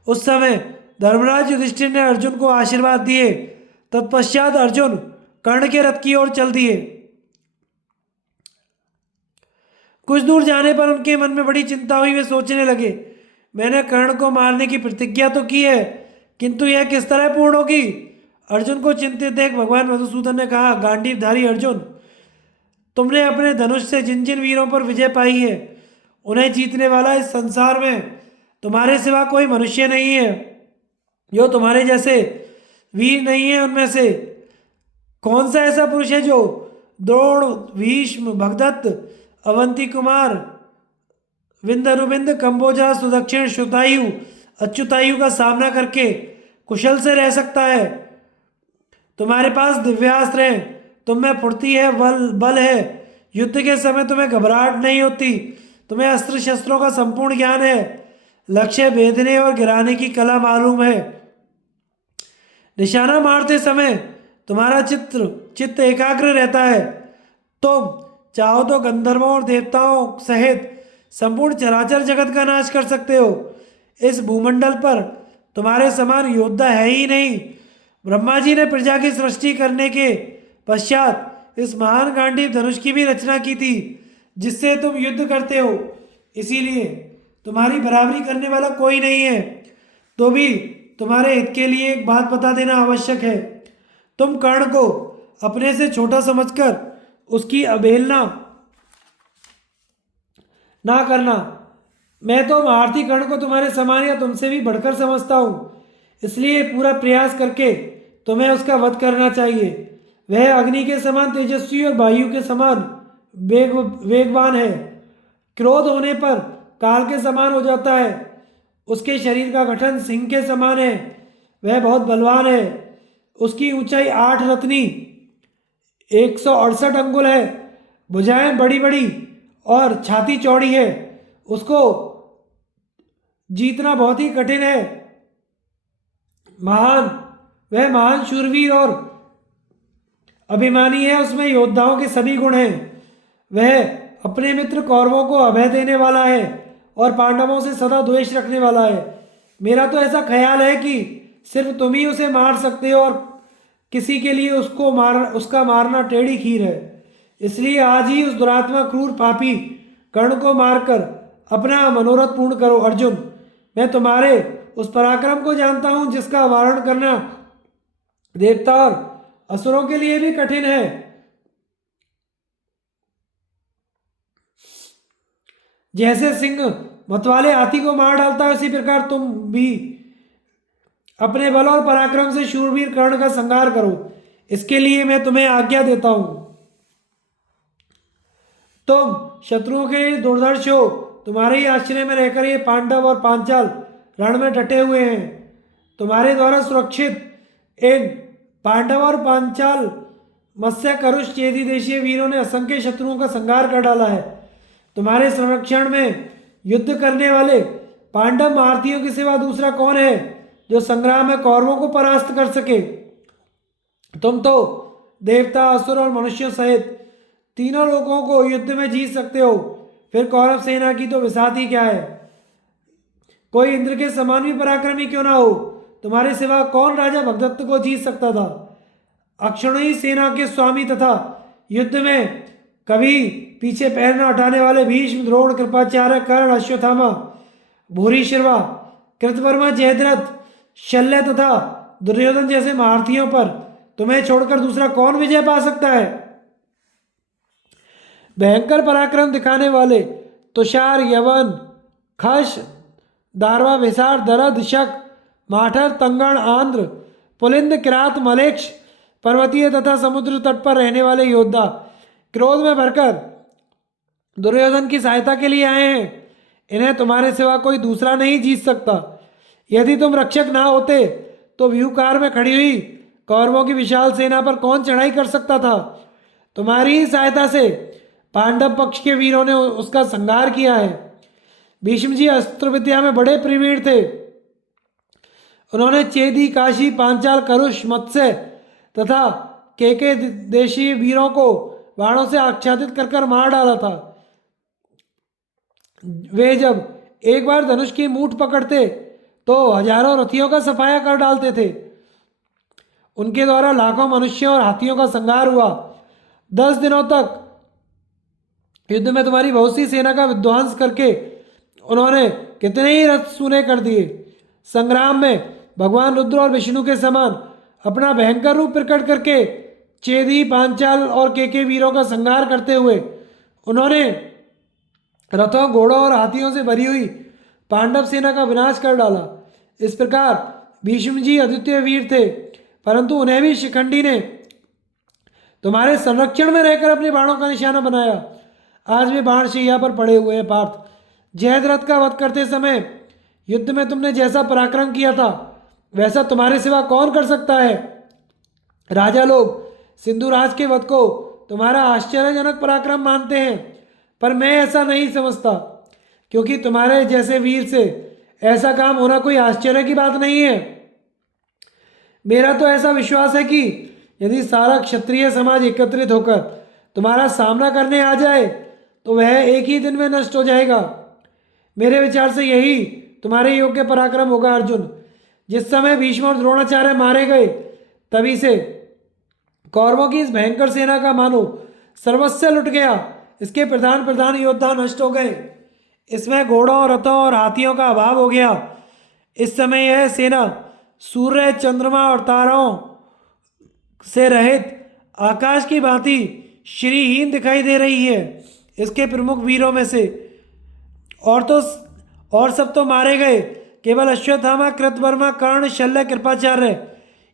उस समय धर्मराज युधिष्ठिर ने अर्जुन को आशीर्वाद दिए। तत्पश्चात अर्जुन कर्ण के रथ की ओर चल दिए। कुछ दूर जाने पर उनके मन में बड़ी चिंता हुई। वे सोचने लगे, मैंने कर्ण को मारने की प्रतिज्ञा तो की है, किंतु यह किस तरह पूर्ण होगी। अर्जुन को चिंतित देख भगवान मधुसूदन ने कहा, गांडीवधारी अर्जुन, तुमने अपने धनुष से जिन जिन वीरों पर विजय पाई है उन्हें जीतने वाला इस संसार में तुम्हारे सिवा कोई मनुष्य नहीं है। जो तुम्हारे जैसे वीर नहीं है उनमें से कौन सा ऐसा पुरुष है जो द्रोण, भीष्म, भगदत्त, अवंती कुमार, विंदरुविंद, कंबोजा, सुदक्षिण, श्रुतायु, अच्युतायु का सामना करके कुशल से रह सकता है। तुम्हारे पास दिव्यास्त्र हैं, तुम में फुर्ती है, बल है, युद्ध के समय तुम्हें घबराहट नहीं होती, तुम्हें अस्त्र शस्त्रों का संपूर्ण ज्ञान है, लक्ष्य भेदने और गिराने की कला मालूम है, निशाना मारते समय तुम्हारा चित्त एकाग्र रहता है। तुम चाहो तो गंधर्वों और देवताओं सहित संपूर्ण चराचर जगत का नाश कर सकते हो। इस भूमंडल पर तुम्हारे समान योद्धा है ही नहीं। ब्रह्मा जी ने प्रजा की सृष्टि करने के पश्चात इस महान गांडीव धनुष की भी रचना की थी जिससे तुम युद्ध करते हो। इसीलिए तुम्हारी बराबरी करने वाला कोई नहीं है। तो भी तुम्हारे हित के लिए एक बात बता देना आवश्यक है। तुम कर्ण को अपने से छोटा समझकर उसकी अवहेलना ना करना। मैं तो महारथी कर्ण को तुम्हारे समान या तुमसे भी बढ़कर समझता हूँ, इसलिए पूरा प्रयास करके तुम्हें उसका वध करना चाहिए। वह अग्नि के समान तेजस्वी और वायु के समान वेगवान है। क्रोध होने पर काल के समान हो जाता है। उसके शरीर का गठन सिंह के समान है। वह बहुत बलवान है। उसकी ऊंचाई 8 रत्नी 168 अंगुल है। भुजाएं बड़ी बड़ी और छाती चौड़ी है। उसको जीतना बहुत ही कठिन है। वह महान शूरवीर और अभिमानी है। उसमें योद्धाओं के सभी गुण हैं। वह अपने मित्र कौरवों को अभय देने वाला है और पांडवों से सदा द्वेष रखने वाला है। मेरा तो ऐसा ख्याल है कि सिर्फ तुम ही उसे मार सकते हो और किसी के लिए उसका मारना टेढ़ी खीर है। इसलिए आज ही उस दुरात्मा क्रूर पापी कर्ण को मारकर अपना मनोरथ पूर्ण करो। अर्जुन, मैं तुम्हारे उस पराक्रम को जानता हूं जिसका वारण करना देवता और असुरों के लिए भी कठिन है। जैसे सिंह मतवाले हाथी को मार डालता है, उसी प्रकार तुम भी अपने बल और पराक्रम से शूरवीर कर्ण का संहार करो। इसके लिए मैं तुम्हें आज्ञा देता हूं। तुम शत्रुओं के दुर्धर्ष हो। तुम्हारे ही आश्रय में रहकर ये पांडव और पांचाल रण में डटे हुए हैं। तुम्हारे द्वारा सुरक्षित इन पांडव और पांचाल मत्स्य करुष चेदी देशीय वीरों ने असंख्य शत्रुओं का संहार कर डाला है। तुम्हारे संरक्षण में युद्ध करने वाले पांडव महारथियों के सिवा दूसरा कौन है जो संग्राम में कौरवों को परास्त कर सके। तुम तो देवता, असुर और मनुष्यों सहित तीनों लोगों को युद्ध में जीत सकते हो, फिर कौरव सेना की तो विसात ही क्या है। कोई इंद्र के समान भी पराक्रमी क्यों ना हो, तुम्हारे सिवा कौन राजा भगदत्त को जीत सकता था। अक्षौहिणी सेना के स्वामी तथा युद्ध में कभी पीछे पैर न हटाने वाले भीष्म, द्रोण, कृपाचार्य, कर्ण, अश्वत्थामा, भूरिश्रवा, कृतवर्मा, जयद्रथ, शल्य तथा दुर्योधन जैसे महारथियों पर तुम्हें छोड़कर दूसरा कौन विजय पा सकता है। भयंकर पराक्रम दिखाने वाले तुषार, यवन, खश, दारवा, विसार, दरद, शक, माठर, तंगण, आंध्र, पुलिंद, किरात, मलेक्ष, पर्वतीय तथा समुद्र तट पर रहने वाले योद्धा क्रोध में भरकर दुर्योधन की सहायता के लिए आए हैं। इन्हें तुम्हारे सिवा कोई दूसरा नहीं जीत सकता। यदि तुम रक्षक ना होते तो व्यूहकार में खड़ी हुई कौरवों की विशाल सेना पर कौन चढ़ाई कर सकता था। तुम्हारी ही सहायता से पांडव पक्ष के वीरों ने उसका संहार किया है। भीष्म जी अस्त्र विद्या में बड़े प्रवीण थे। उन्होंने चेदी, काशी, पांचाल, करुष, मत्स्य तथा केके देशी वीरों को बाणों से आच्छादित कर कर मार डाला था। वे जब एक बार धनुष की मूठ पकड़ते तो हजारों रथियों का सफाया कर डालते थे। उनके द्वारा लाखों मनुष्यों और हाथियों का संहार हुआ। 10 दिनों तक युद्ध में तुम्हारी बहुत सी सेना का विध्वंस करके उन्होंने कितने ही रथ सूने कर दिए। संग्राम में भगवान रुद्र और विष्णु के समान अपना भयंकर रूप प्रकट करके चेदी, पांचाल और केके वीरों का संहार करते हुए उन्होंने रथों, घोड़ों और हाथियों से भरी हुई पांडव सेना का विनाश कर डाला। इस प्रकार भीष्म जी अद्वितीय वीर थे, परंतु उन्हें भी शिखंडी ने तुम्हारे संरक्षण में रहकर अपने बाणों का निशाना बनाया। आज भी बाण शैया पर पड़े हुए हैं पार्थ। जयद्रथ का वध करते समय युद्ध में तुमने जैसा पराक्रम किया था वैसा तुम्हारे सिवा कौन कर सकता है। राजा लोग सिंधुराज के वध को तुम्हारा आश्चर्यजनक पराक्रम मानते हैं, पर मैं ऐसा नहीं समझता, क्योंकि तुम्हारे जैसे वीर से ऐसा काम होना कोई आश्चर्य की बात नहीं है। मेरा तो ऐसा विश्वास है कि यदि सारा क्षत्रिय समाज एकत्रित होकर तुम्हारा सामना करने आ जाए तो वह एक ही दिन में नष्ट हो जाएगा। मेरे विचार से यही तुम्हारे योग्य पराक्रम होगा अर्जुन। जिस समय भीष्म और द्रोणाचार्य मारे गए तभी से कौरवों की इस भयंकर सेना का मानो सर्वस्व लुट गया। इसके प्रधान प्रधान योद्धा नष्ट हो गए। इसमें घोड़ों, रथों और हाथियों का अभाव हो गया। इस समय यह सेना सूर्य, चंद्रमा और तारों से रहित आकाश की भांति श्रीहीन दिखाई दे रही है। इसके प्रमुख वीरों में से और सब तो मारे गए। केवल अश्वत्थामा, कृतवर्मा, कर्ण, शल्य, कृपाचार्य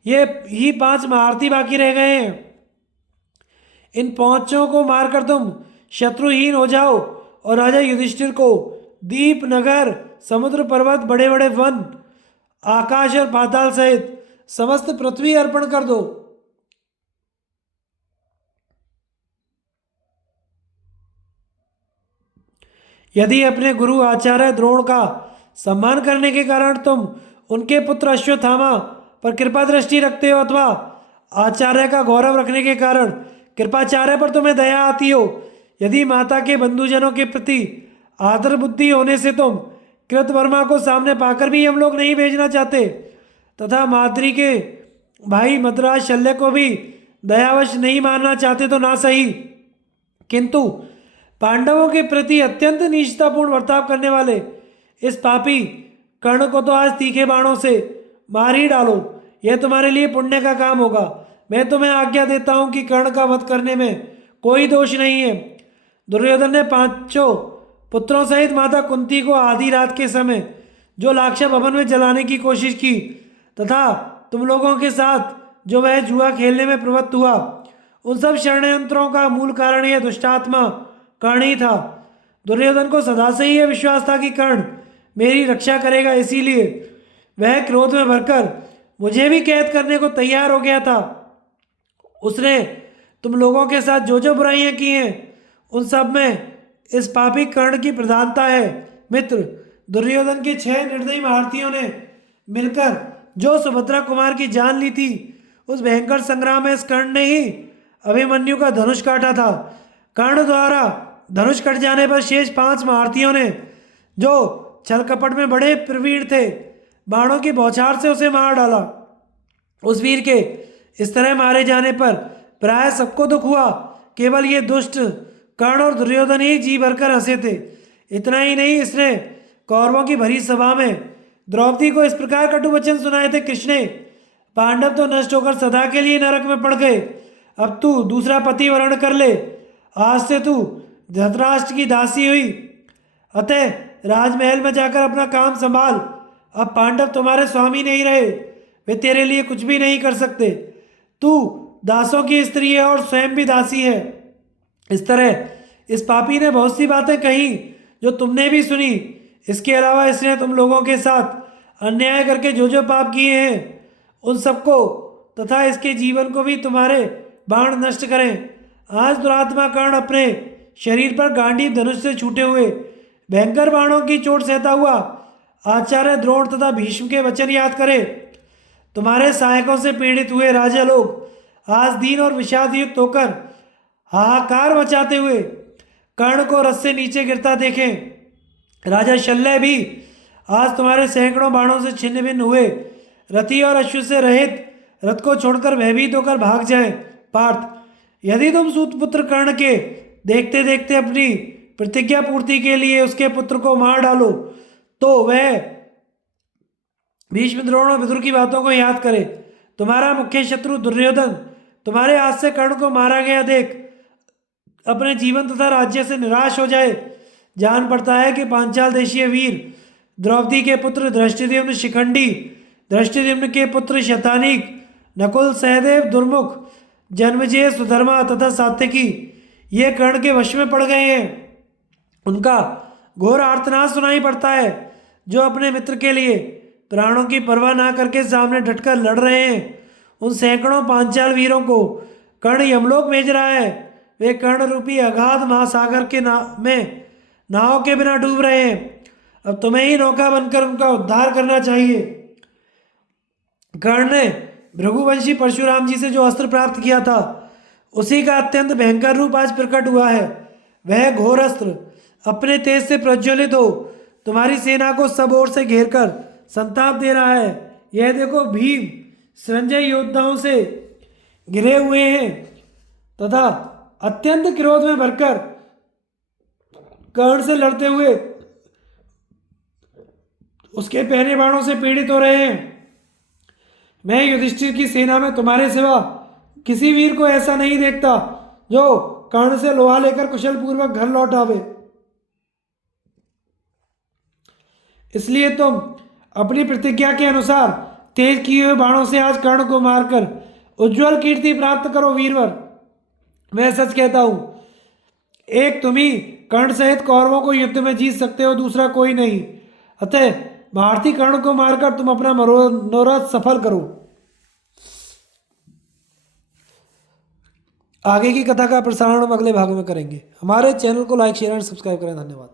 ये ही 5 महारथी बाकी रह गए हैं। इन 5 को मारकर तुम शत्रुहीन हो जाओ और राजा युधिष्ठिर को दीप, नगर, समुद्र, पर्वत, बड़े बड़े वन, आकाश और पाताल सहित समस्त पृथ्वी अर्पण कर दो। यदि अपने गुरु आचार्य द्रोण का सम्मान करने के कारण तुम उनके पुत्र अश्वत्थामा पर कृपा दृष्टि रखते हो, अथवा आचार्य का गौरव रखने के कारण कृपाचार्य पर तुम्हें दया आती हो, यदि माता के बंधुजनों के प्रति आदर बुद्धि होने से तुम कृतवर्मा को सामने पाकर भी हम लोग नहीं भेजना चाहते, तथा माद्री के भाई मद्राज शल्य को भी दयावश नहीं मानना चाहते तो ना सही, किंतु पांडवों के प्रति अत्यंत नीचतापूर्ण बर्ताव करने वाले इस पापी कर्ण को तो आज तीखे बाणों से मार ही डालो, यह तुम्हारे लिए पुण्य का काम होगा। मैं तुम्हें आज्ञा देता हूं कि कर्ण का वध करने में कोई दोष नहीं है। दुर्योधन ने पांचों पुत्रों सहित माता कुंती को आधी रात के समय जो लाक्षा भवन में जलाने की कोशिश की तथा तुम लोगों के साथ जो वह जुआ खेलने में प्रवृत्त हुआ, उन सब षड्यंत्रों का मूल कारण यह दुष्टात्मा कर्ण ही था। दुर्योधन को सदा से ही यह विश्वास था कि कर्ण मेरी रक्षा करेगा, इसीलिए वह क्रोध में भरकर मुझे भी कैद करने को तैयार हो गया था। उसने तुम लोगों के साथ जो जो बुराइयां की हैं उन सब में इस पापी कर्ण की प्रधानता है। मित्र, दुर्योधन के 6 निर्दयी महारथियों ने मिलकर जो सुभद्रा कुमार की जान ली थी, उस भयंकर संग्राम में इस कर्ण ने ही अभिमन्यु का धनुष काटा था। कर्ण द्वारा धनुष कट जाने पर शेष 5 महारथियों ने, जो छल कपट में बड़े प्रवीण थे, बाणों की बौछार से उसे मार डाला। उस वीर के इस तरह मारे जाने पर प्राय सबको दुख हुआ, केवल ये दुष्ट कर्ण और दुर्योधन ही जी भरकर हंसे थे। इतना ही नहीं, इसने कौरवों की भरी सभा में द्रौपदी को इस प्रकार कटु वचन सुनाए थे, कृष्णे, पांडव तो नष्ट होकर सदा के लिए नरक में पड़ गए, अब तू दूसरा पति वर्ण कर ले। आज से तू धृतराष्ट्र की दासी हुई, अतः राजमहल में जाकर अपना काम संभाल। अब पांडव तुम्हारे स्वामी नहीं रहे, वे तेरे लिए कुछ भी नहीं कर सकते। तू दासों की स्त्री है और स्वयं भी दासी है। इस तरह इस पापी ने बहुत सी बातें कही जो तुमने भी सुनी। इसके अलावा इसने तुम लोगों के साथ अन्याय करके जो जो पाप किए हैं उन सबको तथा इसके जीवन को भी तुम्हारे बाण नष्ट करें। आज दुरात्मा कर्ण अपने शरीर पर गांडीव धनुष से छूटे हुए भयंकर बाणों की चोट सहता हुआ आचार्य द्रोण तथा भीष्म के वचन याद करे। तुम्हारे सहायकों से पीड़ित हुए राजा लोग आज दीन और विषाद युक्त होकर हाहाकार मचाते हुए कर्ण को रथ से नीचे गिरता देखें। राजा शल्य भी आज तुम्हारे सैकड़ों बाणों से छिन्न भिन्न हुए रथी और अश्व से रहित रथ को छोड़कर भयभीत होकर भाग जाए। पार्थ, यदि तुम सूतपुत्र कर्ण के देखते देखते अपनी प्रतिज्ञा पूर्ति के लिए उसके पुत्र को मार डालो, तो वह भीष्म द्रोण और विदुर की बातों को याद करे। तुम्हारा मुख्य शत्रु दुर्योधन तुम्हारे हाथ से कर्ण को मारा गया देख अपने जीवन तथा राज्य से निराश हो जाए। जान पड़ता है कि पांचाल देशीय वीर द्रौपदी के पुत्र धृष्टद्युम्न शिखंडी, धृष्टद्युम्न के पुत्र शतानीक, नकुल, सहदेव, दुर्मुख, जन्मजेय, सुधर्मा तथा सात्यकी ये कर्ण के वश में पड़ गए हैं। उनका घोर आर्तनाद सुनाई पड़ता है, जो अपने मित्र के लिए प्राणों की परवाह ना करके सामने डटकर लड़ रहे हैं। उन सैकड़ों पांचाल वीरों को कर्ण यमलोक भेज रहा है। वे कर्ण रूपी अगाध महासागर के में नाव के बिना डूब रहे हैं। अब तुम्हें ही नौका बनकर उनका उद्धार करना चाहिए। कर्ण ने भृगुवंशी परशुराम जी से जो अस्त्र प्राप्त किया था, उसी का अत्यंत भयंकर रूप आज प्रकट हुआ है। वह घोर अस्त्र अपने तेज से प्रज्वलित हो तुम्हारी सेना को सब ओर से घेर कर संताप दे रहा है। यह देखो, भीम संजय योद्धाओं से घिरे हुए हैं तथा अत्यंत क्रोध में भरकर कर्ण से लड़ते हुए उसके पहने बाणों से पीड़ित हो रहे हैं। मैं युधिष्ठिर की सेना में तुम्हारे सिवा किसी वीर को ऐसा नहीं देखता जो कर्ण से लोहा लेकर कुशल पूर्वक घर लौट आवे। इसलिए तुम अपनी प्रतिज्ञा के अनुसार तेज किए हुए बाणों से आज कर्ण को मारकर उज्जवल कीर्ति प्राप्त करो वीरवर। मैं सच कहता हूं, एक तुम ही कर्ण सहित कौरवों को युद्ध में जीत सकते हो, दूसरा कोई नहीं। अतः भारती कर्ण को मारकर तुम अपना मनोरथ सफल करो। आगे की कथा का प्रसारण हम अगले भाग में करेंगे। हमारे चैनल को लाइक, शेयर एंड सब्सक्राइब करें। धन्यवाद।